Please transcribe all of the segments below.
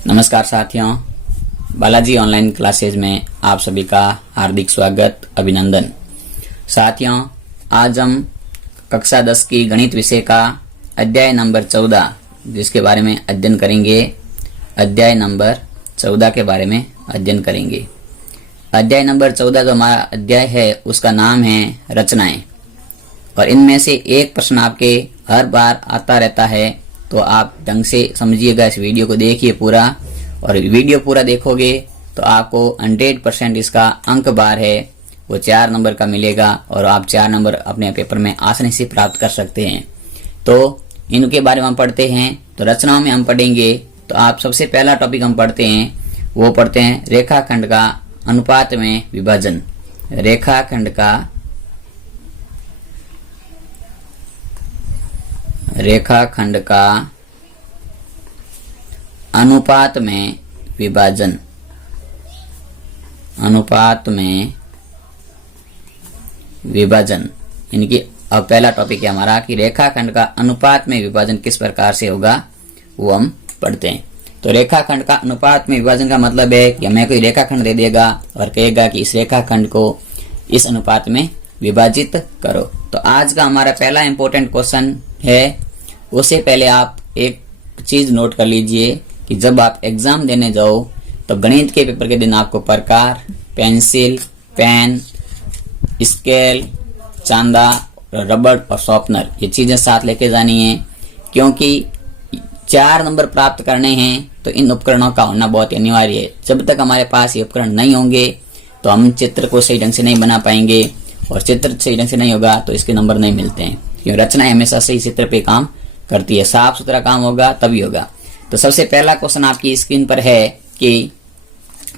नमस्कार साथियों, Balaji online classes में आप सभी का हार्दिक स्वागत, अभिनंदन। साथियों, आज हम कक्षा 10 की गणित विषय का अध्याय नंबर 14 जिसके बारे में अध्ययन करेंगे। अध्याय नंबर 14 के बारे में अध्ययन करेंगे। अध्याय नंबर 14 जो हमारा अध्याय है उसका नाम है रचनाएं। और इनमें से एक प्रश्न आपके हर बार आता रहता है, तो आप ढंग से समझिएगा, इस वीडियो को देखिए पूरा। और वीडियो पूरा देखोगे तो आपको 100% इसका अंक बार है वो 4 नंबर का मिलेगा और आप 4 नंबर अपने पेपर में आसानी से प्राप्त कर सकते हैं। तो इनके बारे में हम पढ़ते हैं। तो रचनाओं में हम पढ़ेंगे। तो आप सबसे पहला टॉपिक हम पढ़ते हैं, वो पढ़ते हैं रेखाखंड का अनुपात में विभाजन। रेखाखंड का अनुपात में विभाजन। अनुपात में विभाजन इनकी अब पहला टॉपिक है हमारा कि रेखाखंड का अनुपात में विभाजन किस प्रकार से होगा, वो हम पढ़ते हैं। तो रेखाखंड का अनुपात में विभाजन का मतलब है कि हमें कोई रेखाखंड दे देगा और कहेगा कि इस रेखाखंड को इस अनुपात में विभाजित करो। तो आज का हमारा पहला इंपॉर्टेंट क्वेश्चन है। उससे पहले आप एक चीज नोट कर लीजिए कि जब आप एग्जाम देने जाओ तो गणित के पेपर के दिन आपको प्रकार, पेंसिल, पेन, स्केल, चांदा, रबड़ और शॉर्पनर ये चीजें साथ लेके जानी है, क्योंकि 4 नंबर प्राप्त करने हैं तो इन उपकरणों का होना बहुत अनिवार्य है। जब तक हमारे पास ये उपकरण नहीं होंगे तो हम चित्र को सही ढंग से नहीं बना पाएंगे, और चित्र सही ढंग से नहीं होगा तो इसके नंबर नहीं मिलते हैं, क्योंकि रचनाएं हमेशा सही चित्र पे काम करती है। साफ सुथरा काम होगा तभी होगा। तो सबसे पहला क्वेश्चन आपकी स्क्रीन पर है कि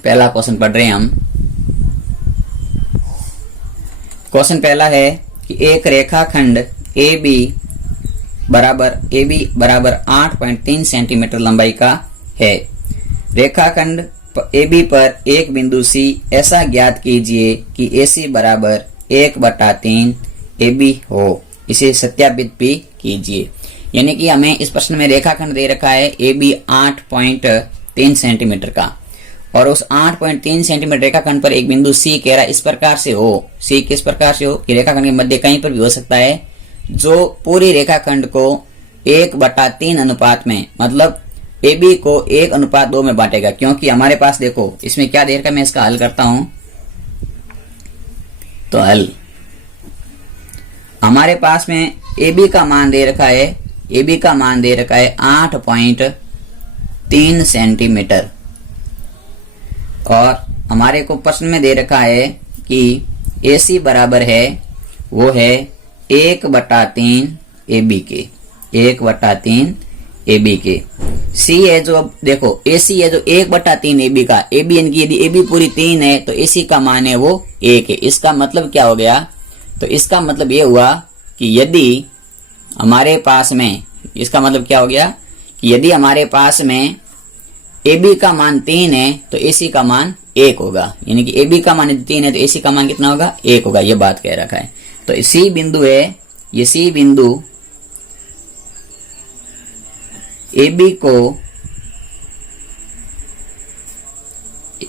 पहला क्वेश्चन पढ़ रहे हैं हम। क्वेश्चन पहला है कि एक रेखाखंड AB बराबर 8.3 सेंटीमीटर लंबाई का है। रेखाखंड AB पर एक बिंदु C ऐसा ज्ञात कीजिए कि AC बराबर 1/3 AB हो। इसे सत्यापित भी कीजिए। यानी कि हमें इस प्रश्न में रेखाखंड दे रखा है AB 8.3 सेंटीमीटर का, और उस 8.3 सेंटीमीटर रेखाखंड पर एक बिंदु C कह रहा है इस प्रकार से हो। C किस प्रकार से हो कि रेखाखंड के मध्य कहीं पर भी हो सकता है, जो पूरी रेखाखंड को 1/3 अनुपात में, मतलब AB को 1:2 में बांटेगा। क्योंकि हमारे पास देखो इसमें क्या दे रखा है, मैं इसका हल करता हूं। तो हल हमारे पास में AB का मान दे रखा है, AB का मान दे रखा है 8.3 सेंटीमीटर, और हमारे को प्रश्न में दे रखा है कि AC बराबर है वो है 1/3 AB के, 1/3 AB के। C है जो, अब देखो AC है जो 1/3 AB का, AB यानी कि यदि AB पूरी 3 है तो AC का मान है वो 1 है। इसका मतलब क्या हो गया, तो इसका मतलब ये हुआ कि यदि हमारे पास में, इसका मतलब क्या हो गया कि यदि हमारे पास में AB का मान 3 है तो AC का मान 1 होगा। यानी कि AB का मान 3 है तो AC का मान कितना होगा, 1 होगा। ये बात कह रखा है। तो C बिंदु है, ये C बिंदु AB को,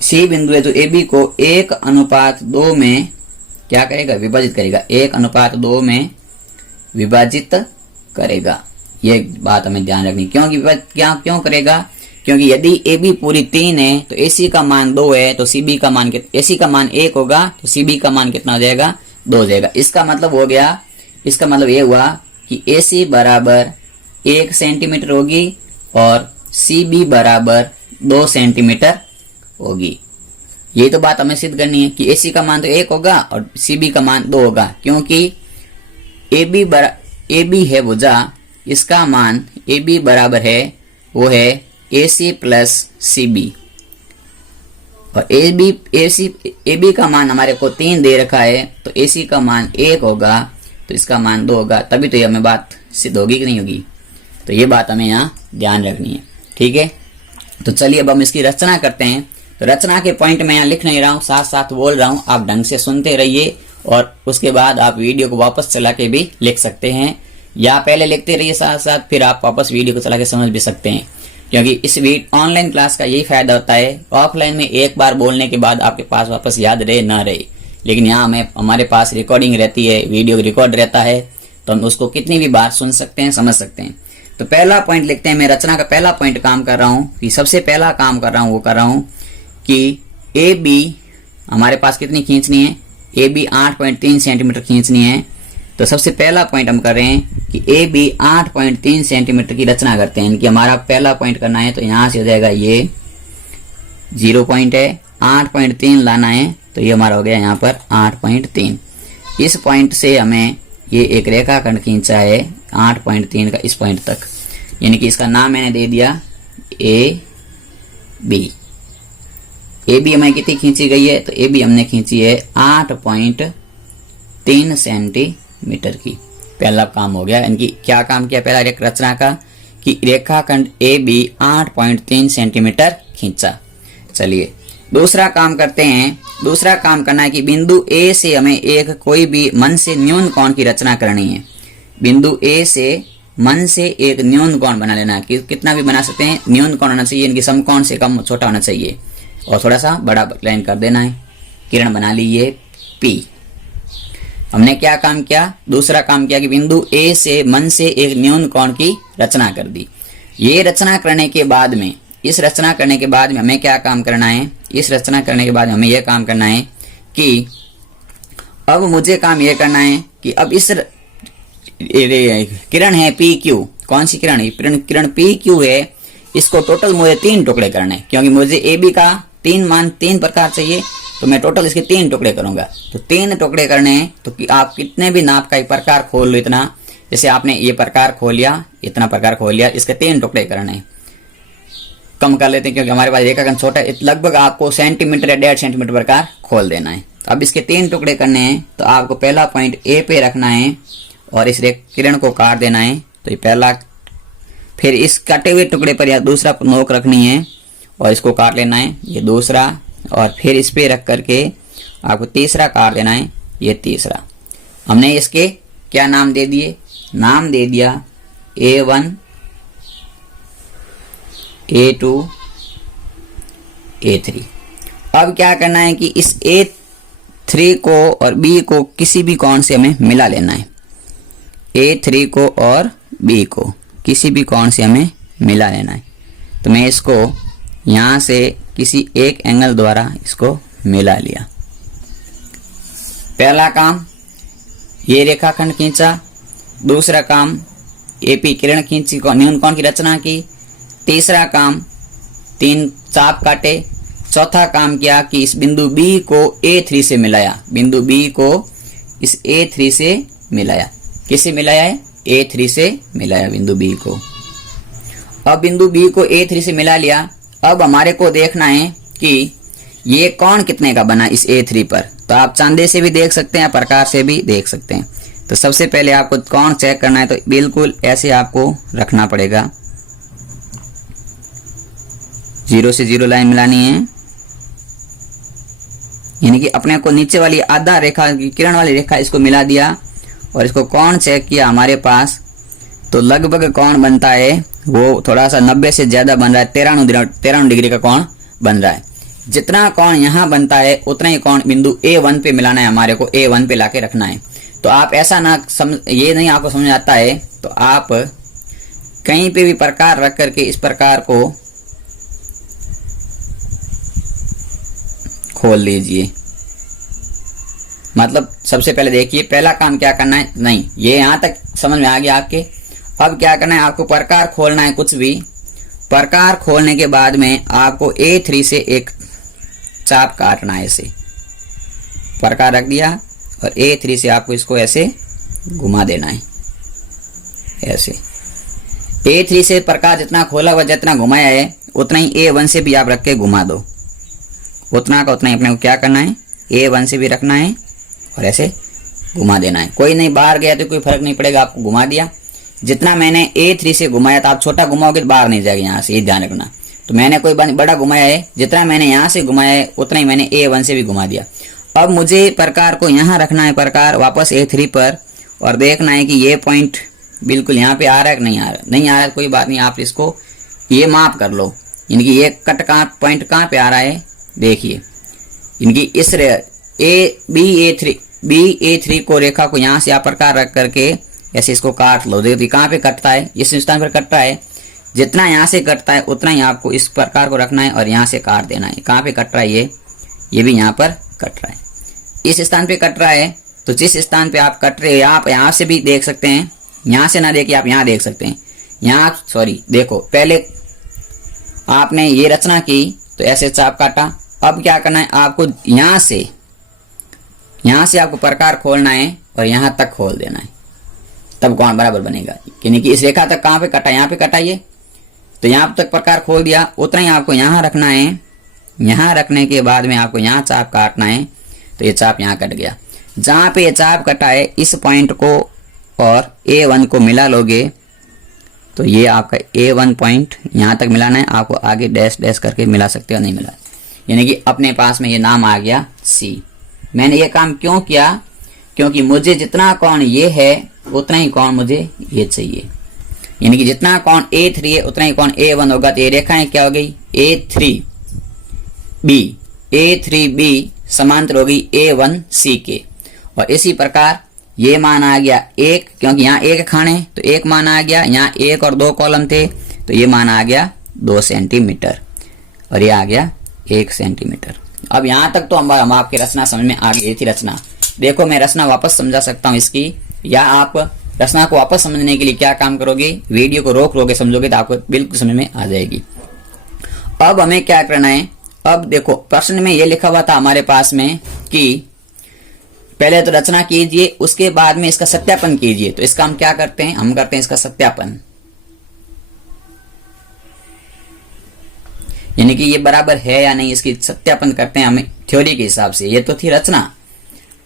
C बिंदु है जो AB को 1:2 में क्या करेगा, विभाजित करेगा। 1:2 में विभाजित करेगा। ये बात हमें ध्यान रखनी। क्यों करेगा, क्योंकि यदि AB पूरी 3 है तो AC का मान 2 है तो AC का मान 1 होगा तो CB का मान कितना हो जाएगा, 2 हो जाएगा। इसका मतलब हो गया, इसका मतलब ये हुआ कि AC बराबर 1 सेंटीमीटर होगी और CB बराबर 2 सेंटीमीटर होगी। ये तो बात हमें सिद्ध करनी है कि AC का मान तो 1 होगा और CB का मान 2 होगा, क्योंकि AB है भुजा, इसका मान AB बराबर है वो है AC प्लस CB, और AB का मान हमारे को 3 दे रखा है तो AC का मान 1 होगा तो इसका मान 2 होगा। तभी तो ये हमें बात सिद्ध होगी कि नहीं होगी। तो ये बात हमें यहाँ ध्यान रखनी है, ठीक है। तो चलिए अब हम इसकी रचना करते हैं। तो रचना के पॉइंट में यहाँ लिख नहीं रहा हूँ, साथ साथ बोल रहा हूँ, आप ढंग से सुनते रहिए और उसके बाद आप वीडियो को वापस चला के भी लिख सकते हैं, या पहले लिखते रहिए साथ साथ, फिर आप वापस वीडियो को चला के समझ भी सकते हैं। क्योंकि इस ऑनलाइन क्लास का यही फायदा होता है, ऑफलाइन में एक बार बोलने के बाद आपके पास वापस याद रहे ना रहे, लेकिन यहाँ हमारे पास रिकॉर्डिंग रहती है, वीडियो रिकॉर्ड रहता है, तो हम उसको कितनी भी बार सुन सकते हैं, समझ सकते हैं। तो पहला पॉइंट लिखते हैं, मैं रचना का पहला पॉइंट काम कर रहा हूँ कि सबसे पहला काम कर रहा हूँ वो कर रहा हूँ कि ए बी हमारे पास कितनी खींचनी है, ए बी 8.3 सेंटीमीटर खींचनी है। तो सबसे पहला पॉइंट हम कर रहे हैं कि ए बी 8.3 सेंटीमीटर की रचना करते हैं, इनकी हमारा पहला पॉइंट करना है। तो यहां से हो जाएगा ये 0 पॉइंट है, 8.3 लाना है, तो ये हमारा हो गया यहाँ पर 8.3। इस पॉइंट से हमें ये एक रेखाखंड खींचा है 8.3 का इस पॉइंट तक, यानी कि इसका नाम मैंने दे दिया ए बी। ए बी हमें कितनी खींची गई है, तो ए बी हमने खींची है 8.3 सेंटीमीटर की। पहला काम हो गया, इनकी क्या काम किया पहला रचना का कि रेखाखंड ए बी 8.3 सेंटीमीटर खींचा। चलिए दूसरा काम करते हैं। दूसरा काम करना है कि बिंदु ए से हमें एक कोई भी मन से न्यून कोण की रचना करनी है। बिंदु ए से मन से एक न्यून कोण बना लेना है, कि कितना भी बना सकते हैं, न्यून कोण होना चाहिए, इनकी समकोण से कम छोटा होना चाहिए, और थोड़ा सा बड़ा लाइन कर देना है। किरण बना ली ये पी। हमने क्या काम किया, दूसरा काम किया कि बिंदु ए से मन से एक न्यून कोण की रचना कर दी। ये रचना करने के बाद में, इस रचना करने के बाद में हमें क्या काम करना है, इस रचना करने के बाद हमें यह काम करना है कि अब मुझे काम यह करना है कि अब इस किरण है पी क्यू, कौन सी किरण है, किरण पी क्यू है, इसको टोटल मुझे 3 टुकड़े करने हैं, क्योंकि मुझे ए बी का 3 प्रकार चाहिए, तो मैं टोटल इसके 3 टुकड़े करूंगा। तो 3 टुकड़े करने हैं, तो कि आप कितने भी नाप का प्रकार खोल लो, इतना जैसे आपने ये प्रकार खोल लिया, इतना प्रकार खोल लिया, इसके 3 टुकड़े करने हैं। कम कर लेते हैं क्योंकि हमारे पास रेखाखंड छोटा है, लगभग आपको सेंटीमीटर या 1.5 सेंटीमीटर प्रकार खोल देना है। तो अब इसके 3 टुकड़े करने हैं, तो आपको पहला पॉइंट ए पे रखना है और इस किरण को काट देना है। तो ये पहला, फिर इस कटे हुए टुकड़े पर या दूसरा नोक रखनी है और इसको काट लेना है, ये दूसरा, और फिर इस पे रख करके आपको तीसरा काट देना है, ये तीसरा। हमने इसके क्या नाम दे दिए, नाम दे दिया A1 A2 A3। अब क्या करना है कि इस A3 को और B को किसी भी कोण से हमें मिला लेना है। A3 को और B को किसी भी कोण से हमें मिला लेना है। तो मैं इसको यहां से किसी एक एंगल द्वारा इसको मिला लिया। पहला काम ये रेखाखंड खींचा, दूसरा काम AP किरण खींची, न्यून कोण की रचना की, तीसरा काम 3 चाप काटे, चौथा काम किया कि इस बिंदु B को A3 से मिलाया, बिंदु B को इस A3 से मिलाया। किसे मिलाया है, A3 से मिलाया बिंदु B को। अब बिंदु B को A3 से मिला लिया। अब हमारे को देखना है कि ये कोण कितने का बना इस A3 पर। तो आप चांदे से भी देख सकते हैं, प्रकार से भी देख सकते हैं। तो सबसे पहले आपको कोण चेक करना है, तो बिल्कुल ऐसे आपको रखना पड़ेगा, 0 से 0 लाइन मिलानी है, यानी कि अपने को नीचे वाली आधा रेखा, किरण वाली रेखा, इसको मिला दिया और इसको कोण चेक किया हमारे पास। तो लगभग कोण बनता है वो थोड़ा सा 90 से ज्यादा बन रहा है, 93 डिग्री का कोण बन रहा है। जितना कोण यहाँ बनता है उतना ही कोण बिंदु A1 पे मिलाना है, हमारे को A1 पे लाके रखना है। तो आप ऐसा ना ये नहीं आपको समझ आता है, तो आप कहीं पे भी प्रकार रख करके इस प्रकार को खोल लीजिए। मतलब सबसे पहले देखिए, पहला काम क्या करना है, नहीं ये यहां तक समझ में आ गया आपके। अब क्या करना है, आपको प्रकार खोलना है, कुछ भी प्रकार खोलने के बाद में आपको A3 से एक चाप काटना है, ऐसे प्रकार रख दिया और A3 से आपको इसको ऐसे घुमा देना है, ऐसे। A3 से प्रकार जितना खोला हुआ, जितना घुमाया है, उतना ही A1 से भी आप रख के घुमा दो, उतना का उतना ही अपने को क्या करना है, A1 से भी रखना है और ऐसे घुमा देना है। कोई नहीं बाहर गया तो कोई फर्क नहीं पड़ेगा, आपको घुमा दिया। जितना मैंने A3 से घुमाया था, आप छोटा घुमाओगे तो बाहर नहीं जाएगा यहाँ से, ये ध्यान रखना। तो मैंने कोई बड़ा घुमाया है, जितना मैंने यहाँ से घुमाया है उतना ही मैंने A1 से भी घुमा दिया। अब मुझे प्रकार को यहाँ रखना है, प्रकार वापस A3 पर, और देखना है कि ये पॉइंट बिल्कुल यहाँ पे आ रहा है कि नहीं आ रहा। नहीं आ रहा है कोई बात नहीं, आप इसको ये माप कर लो, इनकी ये कट कहाँ पॉइंट कहाँ पे आ रहा है, देखिए इनकी इस BA3 को रेखा को यहाँ से यहाँ प्रकार रख करके ऐसे इसको काट लो। देखिए कहाँ पे कटता है, इस स्थान पर कटता है, जितना यहाँ से कटता है उतना ही आपको इस प्रकार को रखना है और यहाँ से काट देना है। कहाँ पे कट रहा है, ये भी यहाँ पर कट रहा है, इस स्थान पे कट रहा है। तो जिस स्थान पे आप कट रहे हैं आप यहाँ से भी देख सकते हैं, यहाँ से ना देखिए आप यहाँ देख सकते हैं। यहाँ देखो पहले आपने ये रचना की तो ऐसे चाप काटा, अब क्या करना है आपको यहाँ से आपको प्रकार खोलना है और यहाँ तक खोल देना है, तब कोण बराबर बनेगा। यानी कि इस रेखा तक कहाँ पे कटा, यहाँ पे कटाइए, तो यहाँ तक प्रकार खोल दिया, उतना ही आपको यहाँ रखना है। यहाँ रखने के बाद में आपको यहाँ चाप काटना है, तो ये चाप यहाँ कट गया। जहां पे ये चाप कटा है इस पॉइंट को और A1 को मिला लोगे तो ये आपका A1 पॉइंट यहाँ तक मिलाना है, आपको आगे डैश डैश करके मिला सकते हो, नहीं मिला, यानी कि अपने पास में ये नाम आ गया C। मैंने ये काम क्यों किया, क्योंकि मुझे जितना कोण ये है उतना ही कोण मुझे ये चाहिए, यानी कि जितना कोण A3 है उतना ही कोण A1 होगा। तो ये रेखाएं क्या हो गई, A3B समांतर हो गई A1C के। और इसी प्रकार ये मान आ गया 1, क्योंकि यहाँ 1 खाने तो 1 मान आ गया, यहाँ 1 और 2 कॉलम थे तो ये मान आ गया 2 सेंटीमीटर और ये आ गया 1 सेंटीमीटर। अब यहाँ तक तो हम आपकी रचना समझ में आ गई थी। रचना देखो, मैं रचना वापस समझा सकता हूँ इसकी, या आप रचना को वापस समझने के लिए क्या काम करोगे, वीडियो को रोक लोगे, समझोगे तो आपको बिल्कुल समझ में आ जाएगी। अब हमें क्या करना है, अब देखो प्रश्न में ये लिखा हुआ था हमारे पास में कि पहले तो रचना कीजिए उसके बाद में इसका सत्यापन कीजिए। तो इसका हम क्या करते हैं, हम करते हैं इसका सत्यापन, यानी कि ये बराबर है या नहीं इसकी सत्यापन करते हैं हमें थ्योरी के हिसाब से। ये तो थी रचना,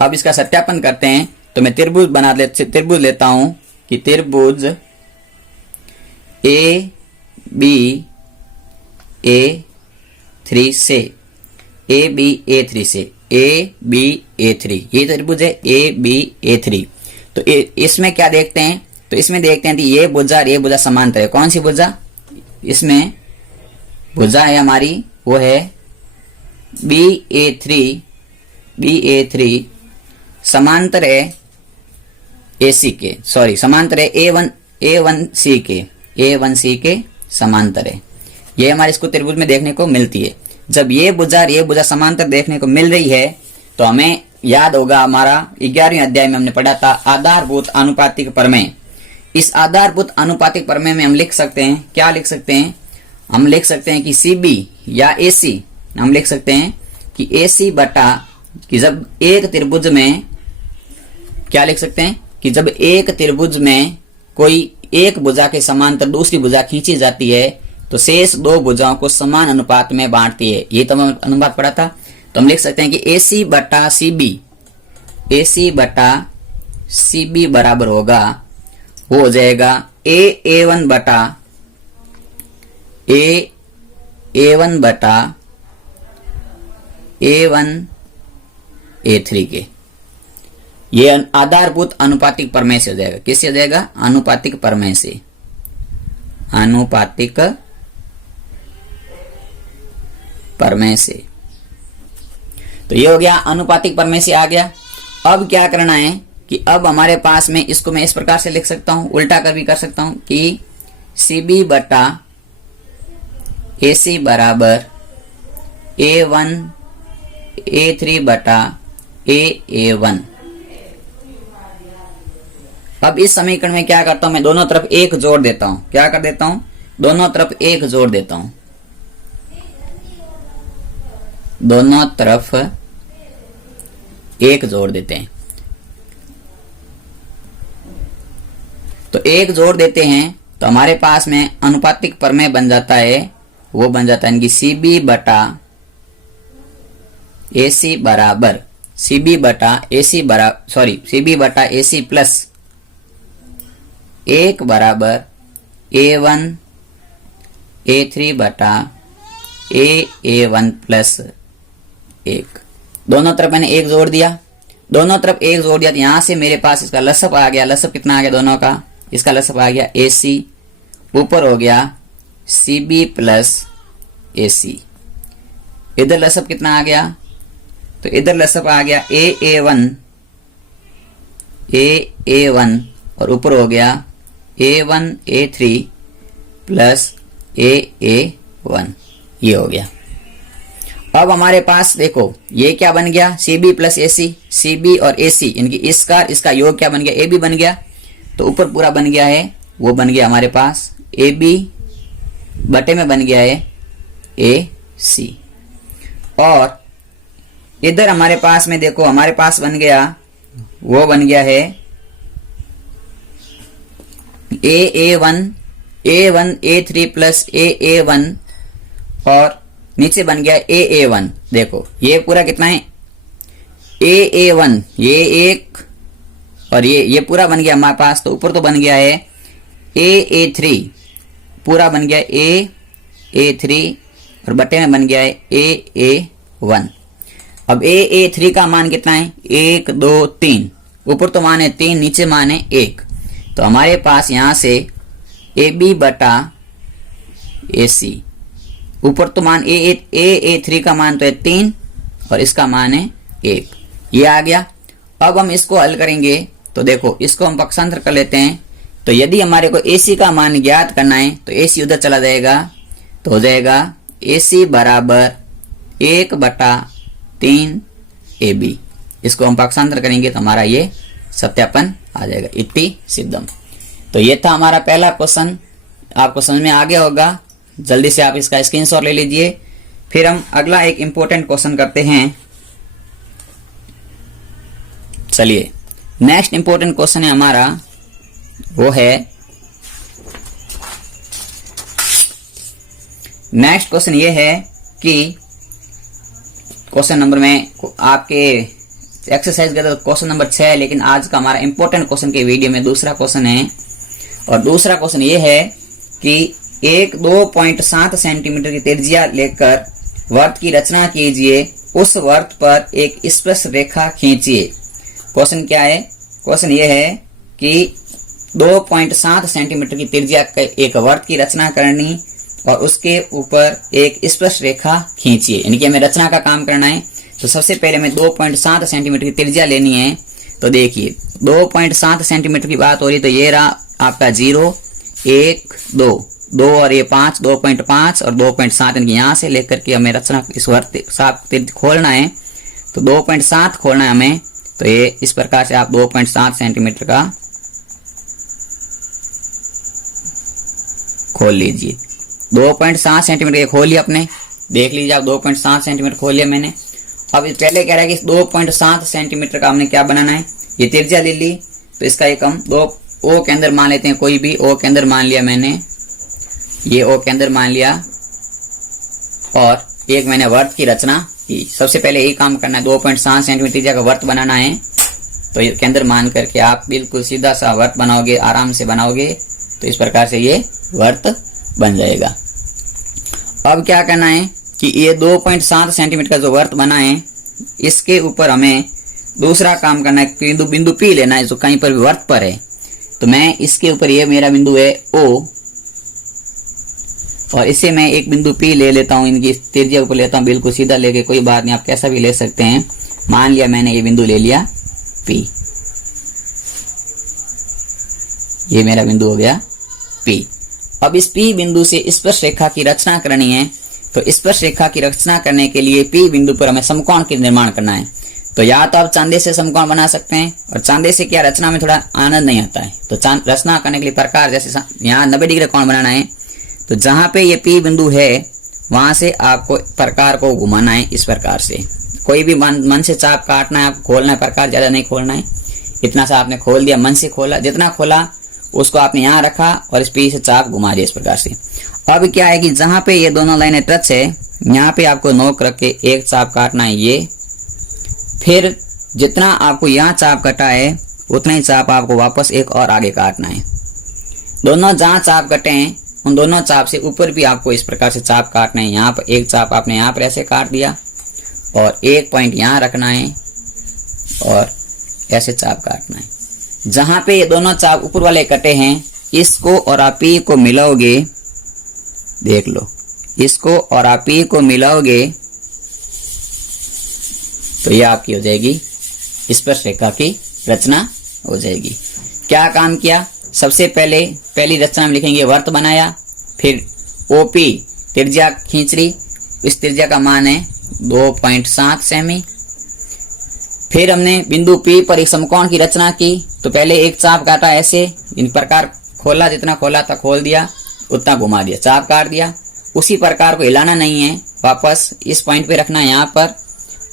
अब इसका सत्यापन करते हैं। तो मैं त्रिभुज त्रिभुज लेता हूं कि त्रिभुज ABA3 से ABA3 ये त्रिभुज है ABA3। तो इसमें क्या देखते हैं, तो इसमें देखते हैं कि ये भुजा और ये भुजा समांतर है। कौन सी भुजा, इसमें भुजा है हमारी वो है BA3 समांतर है AC के, सॉरी समांतर है A1C के समांतर है। ये हमारे इसको त्रिभुज में देखने को मिलती है। जब ये भुजा समांतर देखने को मिल रही है तो हमें याद होगा हमारा 11वें अध्याय में हमने पढ़ा था आधारभूत आनुपातिक प्रमेय। इस आधारभूत आनुपातिक प्रमेय में हम लिख सकते हैं, क्या लिख सकते हैं, हम लिख सकते हैं कि CB या AC, हम लिख सकते हैं कि AC बटा कि जब एक त्रिभुज में क्या लिख सकते हैं कि जब एक त्रिभुज में कोई एक भुजा के समांतर दूसरी भुजा खींची जाती है तो शेष दो भुजाओं को समान अनुपात में बांटती है। ये तो हम अनुपात पढ़ा था। तो हम लिख सकते हैं कि AC बटा CB बराबर होगा, वो हो जाएगा A1 बटा A1A3 के। ये आधारभूत अनुपातिक प्रमेय से हो जाएगा। किससे हो जाएगा, अनुपातिक प्रमेय से, अनुपातिक प्रमेय से। तो ये हो गया, अनुपातिक प्रमेय से आ गया। अब क्या करना है कि अब हमारे पास में इसको मैं इस प्रकार से लिख सकता हूं, उल्टा कर भी कर सकता हूं कि CB बटा AC बराबर A1A3 बटा A1। अब इस समीकरण में क्या करता हूं, मैं दोनों तरफ एक जोड़ देता हूं। क्या कर देता हूं, दोनों तरफ एक जोड़ देता हूं, दोनों तरफ एक जोड़ देते हैं। तो एक जोड़ देते हैं तो हमारे पास में अनुपातिक प्रमेय बन जाता है, वो बन जाता है कि CB बटा AC बराबर CB बटा AC प्लस 1 बराबर A1A3 बटा A1 प्लस 1। दोनों तरफ मैंने एक जोड़ दिया, दोनों तरफ एक जोड़ दिया तो यहां से मेरे पास इसका लसअप आ गया। लसअप कितना आ गया दोनों का, इसका लसअप आ गया AC, ऊपर हो गया CB प्लस AC। इधर लसअप कितना आ गया, तो इधर लसअप आ गया AA1 और ऊपर हो गया A1A3 प्लस AA1, ये हो गया। अब हमारे पास देखो ये क्या बन गया, CB प्लस AC, CB और AC इनकी इसका योग क्या बन गया, AB बन गया। तो ऊपर पूरा बन गया है, वो बन गया हमारे पास AB बटे में बन गया है AC। और इधर हमारे पास में देखो हमारे पास बन गया, वो बन गया है A1A3 प्लस AA1 और नीचे बन गया AA1। देखो ये पूरा कितना है AA1, ये एक और ये पूरा बन गया हमारे पास। तो ऊपर तो बन गया है AA3, पूरा बन गया AA3 और बटे में बन गया है AA1। अब AA3 का मान कितना है, 1 2 3, ऊपर तो मान है 3, नीचे मान है 1। तो हमारे पास यहां से AB बटा AC, ऊपर तो मान AA3 का मान तो है 3 और इसका मान है 1, ये आ गया। अब हम इसको हल करेंगे तो देखो इसको हम पक्षांतर कर लेते हैं। तो यदि हमारे को AC का मान ज्ञात करना है तो AC उधर चला जाएगा, तो हो जाएगा AC बराबर 1 बटा 3 AB। इसको हम पक्षांतर करेंगे तो हमारा ये सत्यापन आ जाएगा, इति सिद्धम। तो ये था हमारा पहला क्वेश्चन, आपको समझ में आ गया होगा। जल्दी से आप इसका स्क्रीनशॉट ले लीजिए। फिर हम अगला एक इंपॉर्टेंट क्वेश्चन करते हैं। चलिए नेक्स्ट इंपॉर्टेंट क्वेश्चन है हमारा, वो है नेक्स्ट क्वेश्चन ये है कि क्वेश्चन नंबर में आपके एक्सरसाइज का क्वेश्चन नंबर 6 है, लेकिन आज का हमारा इंपॉर्टेंट क्वेश्चन के वीडियो में दूसरा क्वेश्चन है। और दूसरा क्वेश्चन ये है कि एक 2.7 सेंटीमीटर की त्रिज्या लेकर वर्त की रचना कीजिए, उस वर्त पर एक स्पर्श रेखा खींचिए। क्वेश्चन क्या है, क्वेश्चन ये है कि 2.7 सेंटीमीटर की त्रिज्या का एक वर्त की रचना करनी और उसके ऊपर एक स्पर्श रेखा खींचिए, यानी कि हमें रचना का काम करना है। तो सबसे पहले हमें 2.7 सेंटीमीटर की त्रिज्या लेनी है। तो देखिए 2.7 सेंटीमीटर की बात हो रही, तो ये रहा आपका 0 1 2 और ये 5, 2.5 और 2.7 इनकी यहां से लेकर के हमें रचना इस वर्त खोलना है। तो 2.7 खोलना है हमें। तो ये इस प्रकार से आप 2.7 सेंटीमीटर का खोल लीजिए। 2.7 सेंटीमीटर खोल लिया आपने, देख लीजिए आप 2.7 सेंटीमीटर खोल लिया मैंने। अब पहले कह रहा है कि 2.7 सेंटीमीटर का हमने क्या बनाना है, ये त्रिज्या ले ली। तो इसका एक हम O के अंदर मान लेते हैं, कोई भी O के अंदर मान लिया मैंने, ये O के अंदर मान लिया और एक मैंने वर्त की रचना की। सबसे पहले यही काम करना है, 2.7 सेंटीमीटर त्रिज्या का वर्त बनाना है। तो इसके अंदर मान करके आप बिल्कुल सीधा सा वर्त बनाओगे, आराम से बनाओगे, तो इस प्रकार से ये वर्त बन जाएगा। अब क्या करना है कि ये 2.7 सेंटीमीटर का जो वर्त बना है, इसके ऊपर हमें दूसरा काम करना है, बिंदु P लेना है जो कहीं पर भी वर्त पर है। तो मैं इसके ऊपर, ये मेरा बिंदु है O और इससे मैं एक बिंदु P ले लेता हूं, इनकी त्रिज्या ऊपर लेता हूं, बिल्कुल सीधा लेके, कोई बात नहीं, आप कैसा भी ले सकते हैं। मान लिया मैंने ये बिंदु ले लिया P, ये मेरा बिंदु हो गया P। अब इस P बिंदु से स्पर्श रेखा की रचना करनी है। तो स्पर्श रेखा की रचना करने के लिए P बिंदु पर हमें समकोण का निर्माण करना है। तो या तो आप चांदे से समकोण बना सकते हैं, और चांदे से क्या रचना में थोड़ा आनंद नहीं आता है। तो रचना करने के लिए प्रकार, जैसे यहाँ 90 डिग्री कोण बनाना है, तो जहां पे ये P बिंदु है वहां से आपको प्रकार को घुमाना है इस प्रकार से। कोई भी मन से चाप काटना है, आपको खोलना है प्रकार, ज्यादा नहीं खोलना है, इतना सा आपने खोल दिया, मन से खोला, जितना खोला उसको आपने यहाँ रखा और इस P से चाप घुमा दिया इस प्रकार से। अब क्या है कि जहां पे ये दोनों लाइनें टच है, यहाँ पे आपको नोक रख के एक चाप काटना है ये, फिर जितना आपको यहाँ चाप कटा है उतना ही चाप आपको वापस एक और आगे काटना है। दोनों जहां चाप कटे हैं उन दोनों चाप से ऊपर भी आपको इस प्रकार से चाप काटना है। यहाँ पर एक चाप आपने यहाँ पर ऐसे काट दिया और एक पॉइंट यहाँ रखना है और ऐसे चाप काटना है। जहां पे ये दोनों चाप ऊपर वाले कटे हैं, इसको और आप P को मिलाओगे देख लो, इसको और आप P को मिलाओगे तो ये आपकी हो जाएगी स्पर्श रेखा की रचना हो जाएगी। क्या काम किया, सबसे पहले पहली रचना में लिखेंगे वर्त बनाया, फिर OP त्रिज्या खींच ली, इस त्रिज्या का मान है 2.7 सेमी। फिर हमने बिंदु P पर एक समकोण की रचना की, तो पहले एक चाप काटा ऐसे, इन प्रकार खोला, जितना खोला था खोल दिया, उतना घुमा दिया, चाप काट दिया। उसी प्रकार को हिलाना नहीं है, वापस इस पॉइंट पे रखना है, यहाँ पर,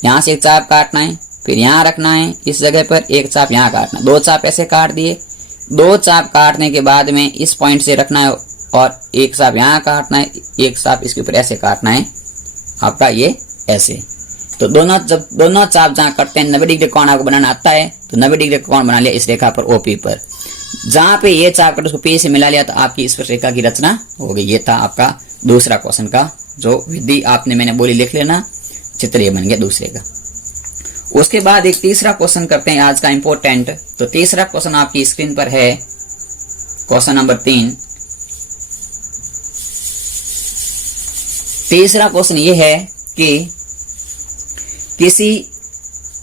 यहाँ से एक चाप काटना है, फिर यहाँ रखना है, इस जगह पर एक चाप यहाँ काटना है, 2 चाप ऐसे काट दिए। 2 चाप काटने के बाद में इस पॉइंट से रखना है और एक चाप यहाँ काटना है, एक चाप इसके ऊपर ऐसे काटना है आपका, ये ऐसे। तो जब दोनों चाप जहाँ कटते हैं 90 डिग्री कोण आपको बनाना आता है, तो 90 डिग्री कोण बना लिया इस रेखा पर OP पर। जहां पे ये चाप कट उसको P से मिला लिया तो आपकी स्पर्श रेखा की रचना हो गई। ये था आपका दूसरा क्वेश्चन का जो विधि आपने मैंने बोली, लिख लेना, चित्र ये बन गया दूसरे का। उसके बाद एक तीसरा क्वेश्चन करते हैं आज का इंपॉर्टेंट। तो तीसरा क्वेश्चन आपकी स्क्रीन पर है, क्वेश्चन नंबर 3। तीसरा क्वेश्चन ये है कि किसी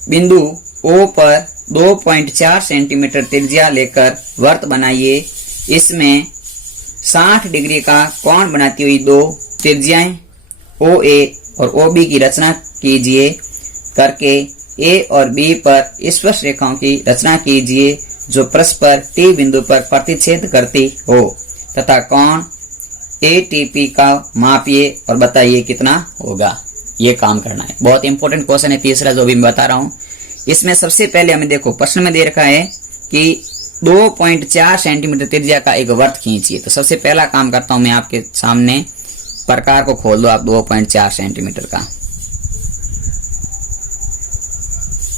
बिंदु O पर 2.4 सेंटीमीटर त्रिज्या लेकर वर्त बनाइए, इसमें 60 डिग्री का कोण बनाती हुई 2 त्रिज्याएं OA और OB की रचना कीजिए, करके A और B पर स्पर्श रेखाओं की रचना कीजिए जो परस्पर T बिंदु पर प्रतिच्छेद करती हो, तथा कोण ATP का मापिए और बताइए कितना होगा। ये काम करना है, बहुत इंपॉर्टेंट क्वेश्चन है तीसरा जो भी मैं बता रहा हूं। इसमें सबसे पहले हमें देखो प्रश्न में दे रखा है कि 2.4 सेंटीमीटर त्रिज्या का एक वर्त खींचिए। तो सबसे पहला काम करता हूं मैं, आपके सामने प्रकार को खोल दो आप, 2.4 सेंटीमीटर का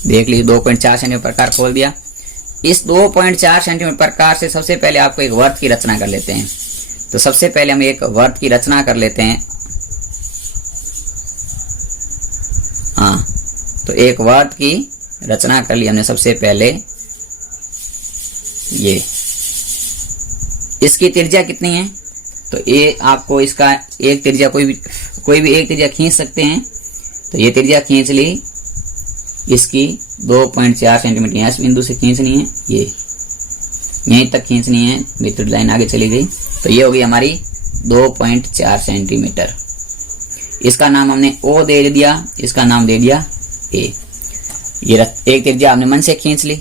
देख लीजिए, 2.4 सेंटीमीटर प्रकार खोल दिया। इस 2.4 सेंटीमीटर प्रकार से सबसे पहले आपको एक वर्त की रचना कर लेते हैं। तो सबसे पहले हम एक वर्त की रचना कर लेते हैं। हाँ, तो एक वर्त की रचना कर ली हमने सबसे पहले। ये इसकी त्रिज्या कितनी है, तो ये आपको इसका एक त्रिज्या कोई भी एक त्रिज्या खींच सकते हैं। तो ये त्रिज्या खींच ली, इसकी 2.4 सेंटीमीटर यहाँ इस बिंदु से खींचनी है, ये यहीं तक खींचनी है, विद्युत लाइन आगे चली गई। तो ये होगी हमारी 2.4 सेंटीमीटर। इसका नाम हमने O दे दिया, इसका नाम दे दिया A। ये एक त्रिज्या हमने मन से खींच ली।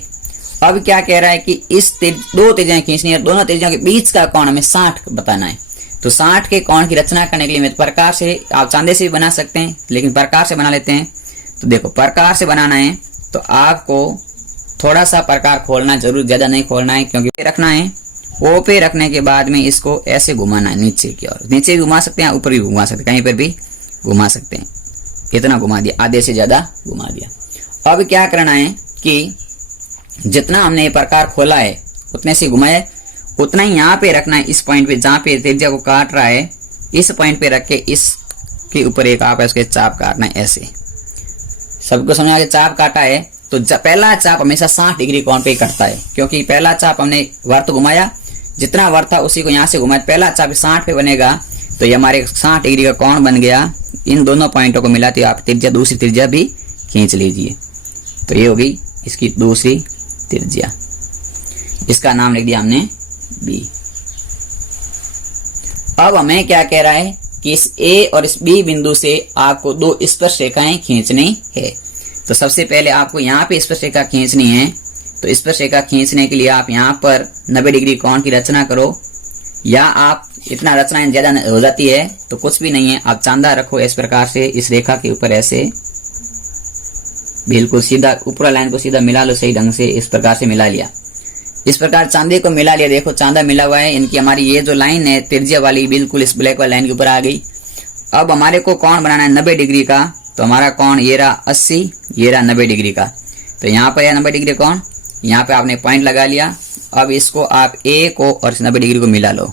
अब क्या कह रहा है कि इस 2 त्रिज्याएं खींचनी है, दोनों त्रिज्याओं के बीच का कोण हमें 60 बताना है। तो 60 के कोण की रचना करने के लिए मैं प्रकार से, आप चांदे से भी बना सकते हैं, लेकिन प्रकार से बना लेते हैं। तो देखो, प्रकार से बनाना है तो आपको थोड़ा सा प्रकार खोलना जरूर, ज्यादा नहीं खोलना है, क्योंकि रखना है O पे रखने के बाद में इसको ऐसे घुमाना है नीचे की ओर। नीचे भी घुमा सकते हैं, ऊपर भी घुमा सकते हैं, कहीं पर भी घुमा सकते हैं। इतना घुमा दिया, आधे से ज्यादा घुमा दिया। अब क्या करना है कि जितना हमने ये प्रकार खोला है उतने से घुमाए, उतना ही यहाँ पे रखना है, इस पॉइंट पे जहाँ पे त्रिज्या को काट रहा है, इस पॉइंट पे रख के इसके ऊपर एक आप इसके चाप काटना है ऐसे। सबको समझ आ गया, चाप काटा है तो पहला चाप हमेशा 60 डिग्री कोण पे कटता है, क्योंकि पहला चाप हमने वर्त घुमाया, जितना वर्त था उसी को यहाँ से घुमाया, पहला चाप 60 पे बनेगा। तो ये हमारे 60 डिग्री का कोण बन गया। इन दोनों पॉइंटों को मिलाते आप त्रिज्या, दूसरी त्रिज्या भी खींच लीजिए। तो ये होगी इसकी दूसरी त्रिज्या, इसका नाम लिख दिया हमने B। अब हमें क्या कह रहा है कि इस A और इस B बिंदु से आपको 2 स्पर्श रेखाएं खींचनी है। तो सबसे पहले आपको यहाँ पे स्पर्श रेखा खींचनी है। तो स्पर्श रेखा खींचने के लिए आप यहाँ पर 90 डिग्री कोण की रचना करो, या आप इतना रचना ज्यादा हो जाती है तो कुछ भी नहीं है, आप चांदा रखो इस प्रकार से, इस रेखा के ऊपर ऐसे बिल्कुल सीधा ऊपर लाइन को सीधा मिला लो, सही ढंग से इस प्रकार से मिला लिया। इस प्रकार चांदे को मिला लिया, देखो चांदा मिला हुआ है। इनकी हमारी ये जो लाइन है त्रिज्या वाली बिल्कुल इस ब्लैक वाली लाइन के ऊपर आ गई। अब हमारे को कोण बनाना है 90 डिग्री का। तो हमारा कोण ये रहा 80, ये रहा 90 डिग्री का। तो यहाँ पर है 90 डिग्री कोण, यहाँ पे आपने पॉइंट लगा लिया। अब इसको आप A को और 90 डिग्री को मिला लो।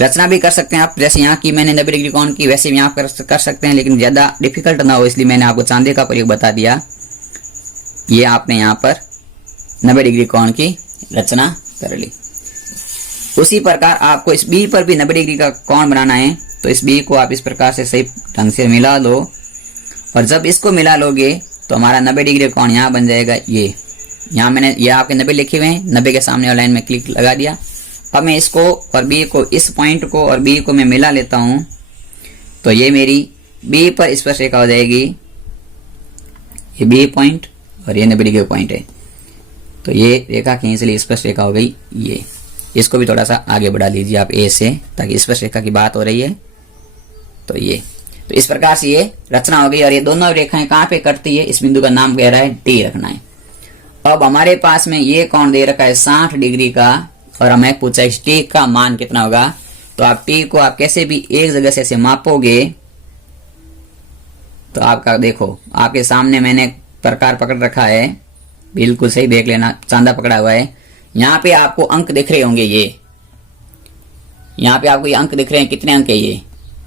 रचना भी कर सकते हैं आप, जैसे यहाँ की मैंने 90 डिग्री कोण की, वैसे भी यहाँ कर सकते हैं, लेकिन ज्यादा डिफिकल्ट ना हो इसलिए मैंने आपको चांदे का प्रयोग बता दिया। ये आपने यहाँ पर 90 डिग्री कोण की रचना कर ली। उसी प्रकार आपको इस बी पर भी 90 डिग्री का कोण बनाना है। तो इस बी को आप इस प्रकार से सही ढंग से मिला लो, और जब इसको मिला लोगे तो हमारा 90 डिग्री का कोण यहाँ बन जाएगा। ये यहाँ मैंने ये आपके 90 लिखे हुए हैं, 90 के सामने वाली लाइन में क्लिक लगा दिया। अब मैं इसको और बी को, इस पॉइंट को और बी को मैं मिला लेता हूँ, तो ये मेरी बी पर स्पर्श रेखा हो जाएगी। ये बी पॉइंट और ये 90 डिग्री पॉइंट है, तो ये रेखा खींच ली, स्पर्श रेखा हो गई। ये इसको भी थोड़ा सा आगे बढ़ा लीजिए आप ए से, ताकि स्पर्श रेखा की बात हो रही है। तो इस प्रकार से ये रचना हो गई। और ये दोनों रेखाएं कहाँ पे कटती है, इस बिंदु का नाम कह रहा है डी रखना है। अब हमारे पास में ये कोण दे रखा है 60 डिग्री का, और हमें पूछा है टी का मान कितना होगा। तो आप टी को आप कैसे भी एक जगह से ऐसे मापोगे, तो आपका देखो आपके सामने मैंने प्रकार पकड़ रखा है, बिल्कुल सही देख लेना, चांदा पकड़ा हुआ है। यहाँ पे आपको अंक दिख रहे होंगे, ये यहाँ पे आपको ये अंक दिख रहे हैं। कितने अंक है ये,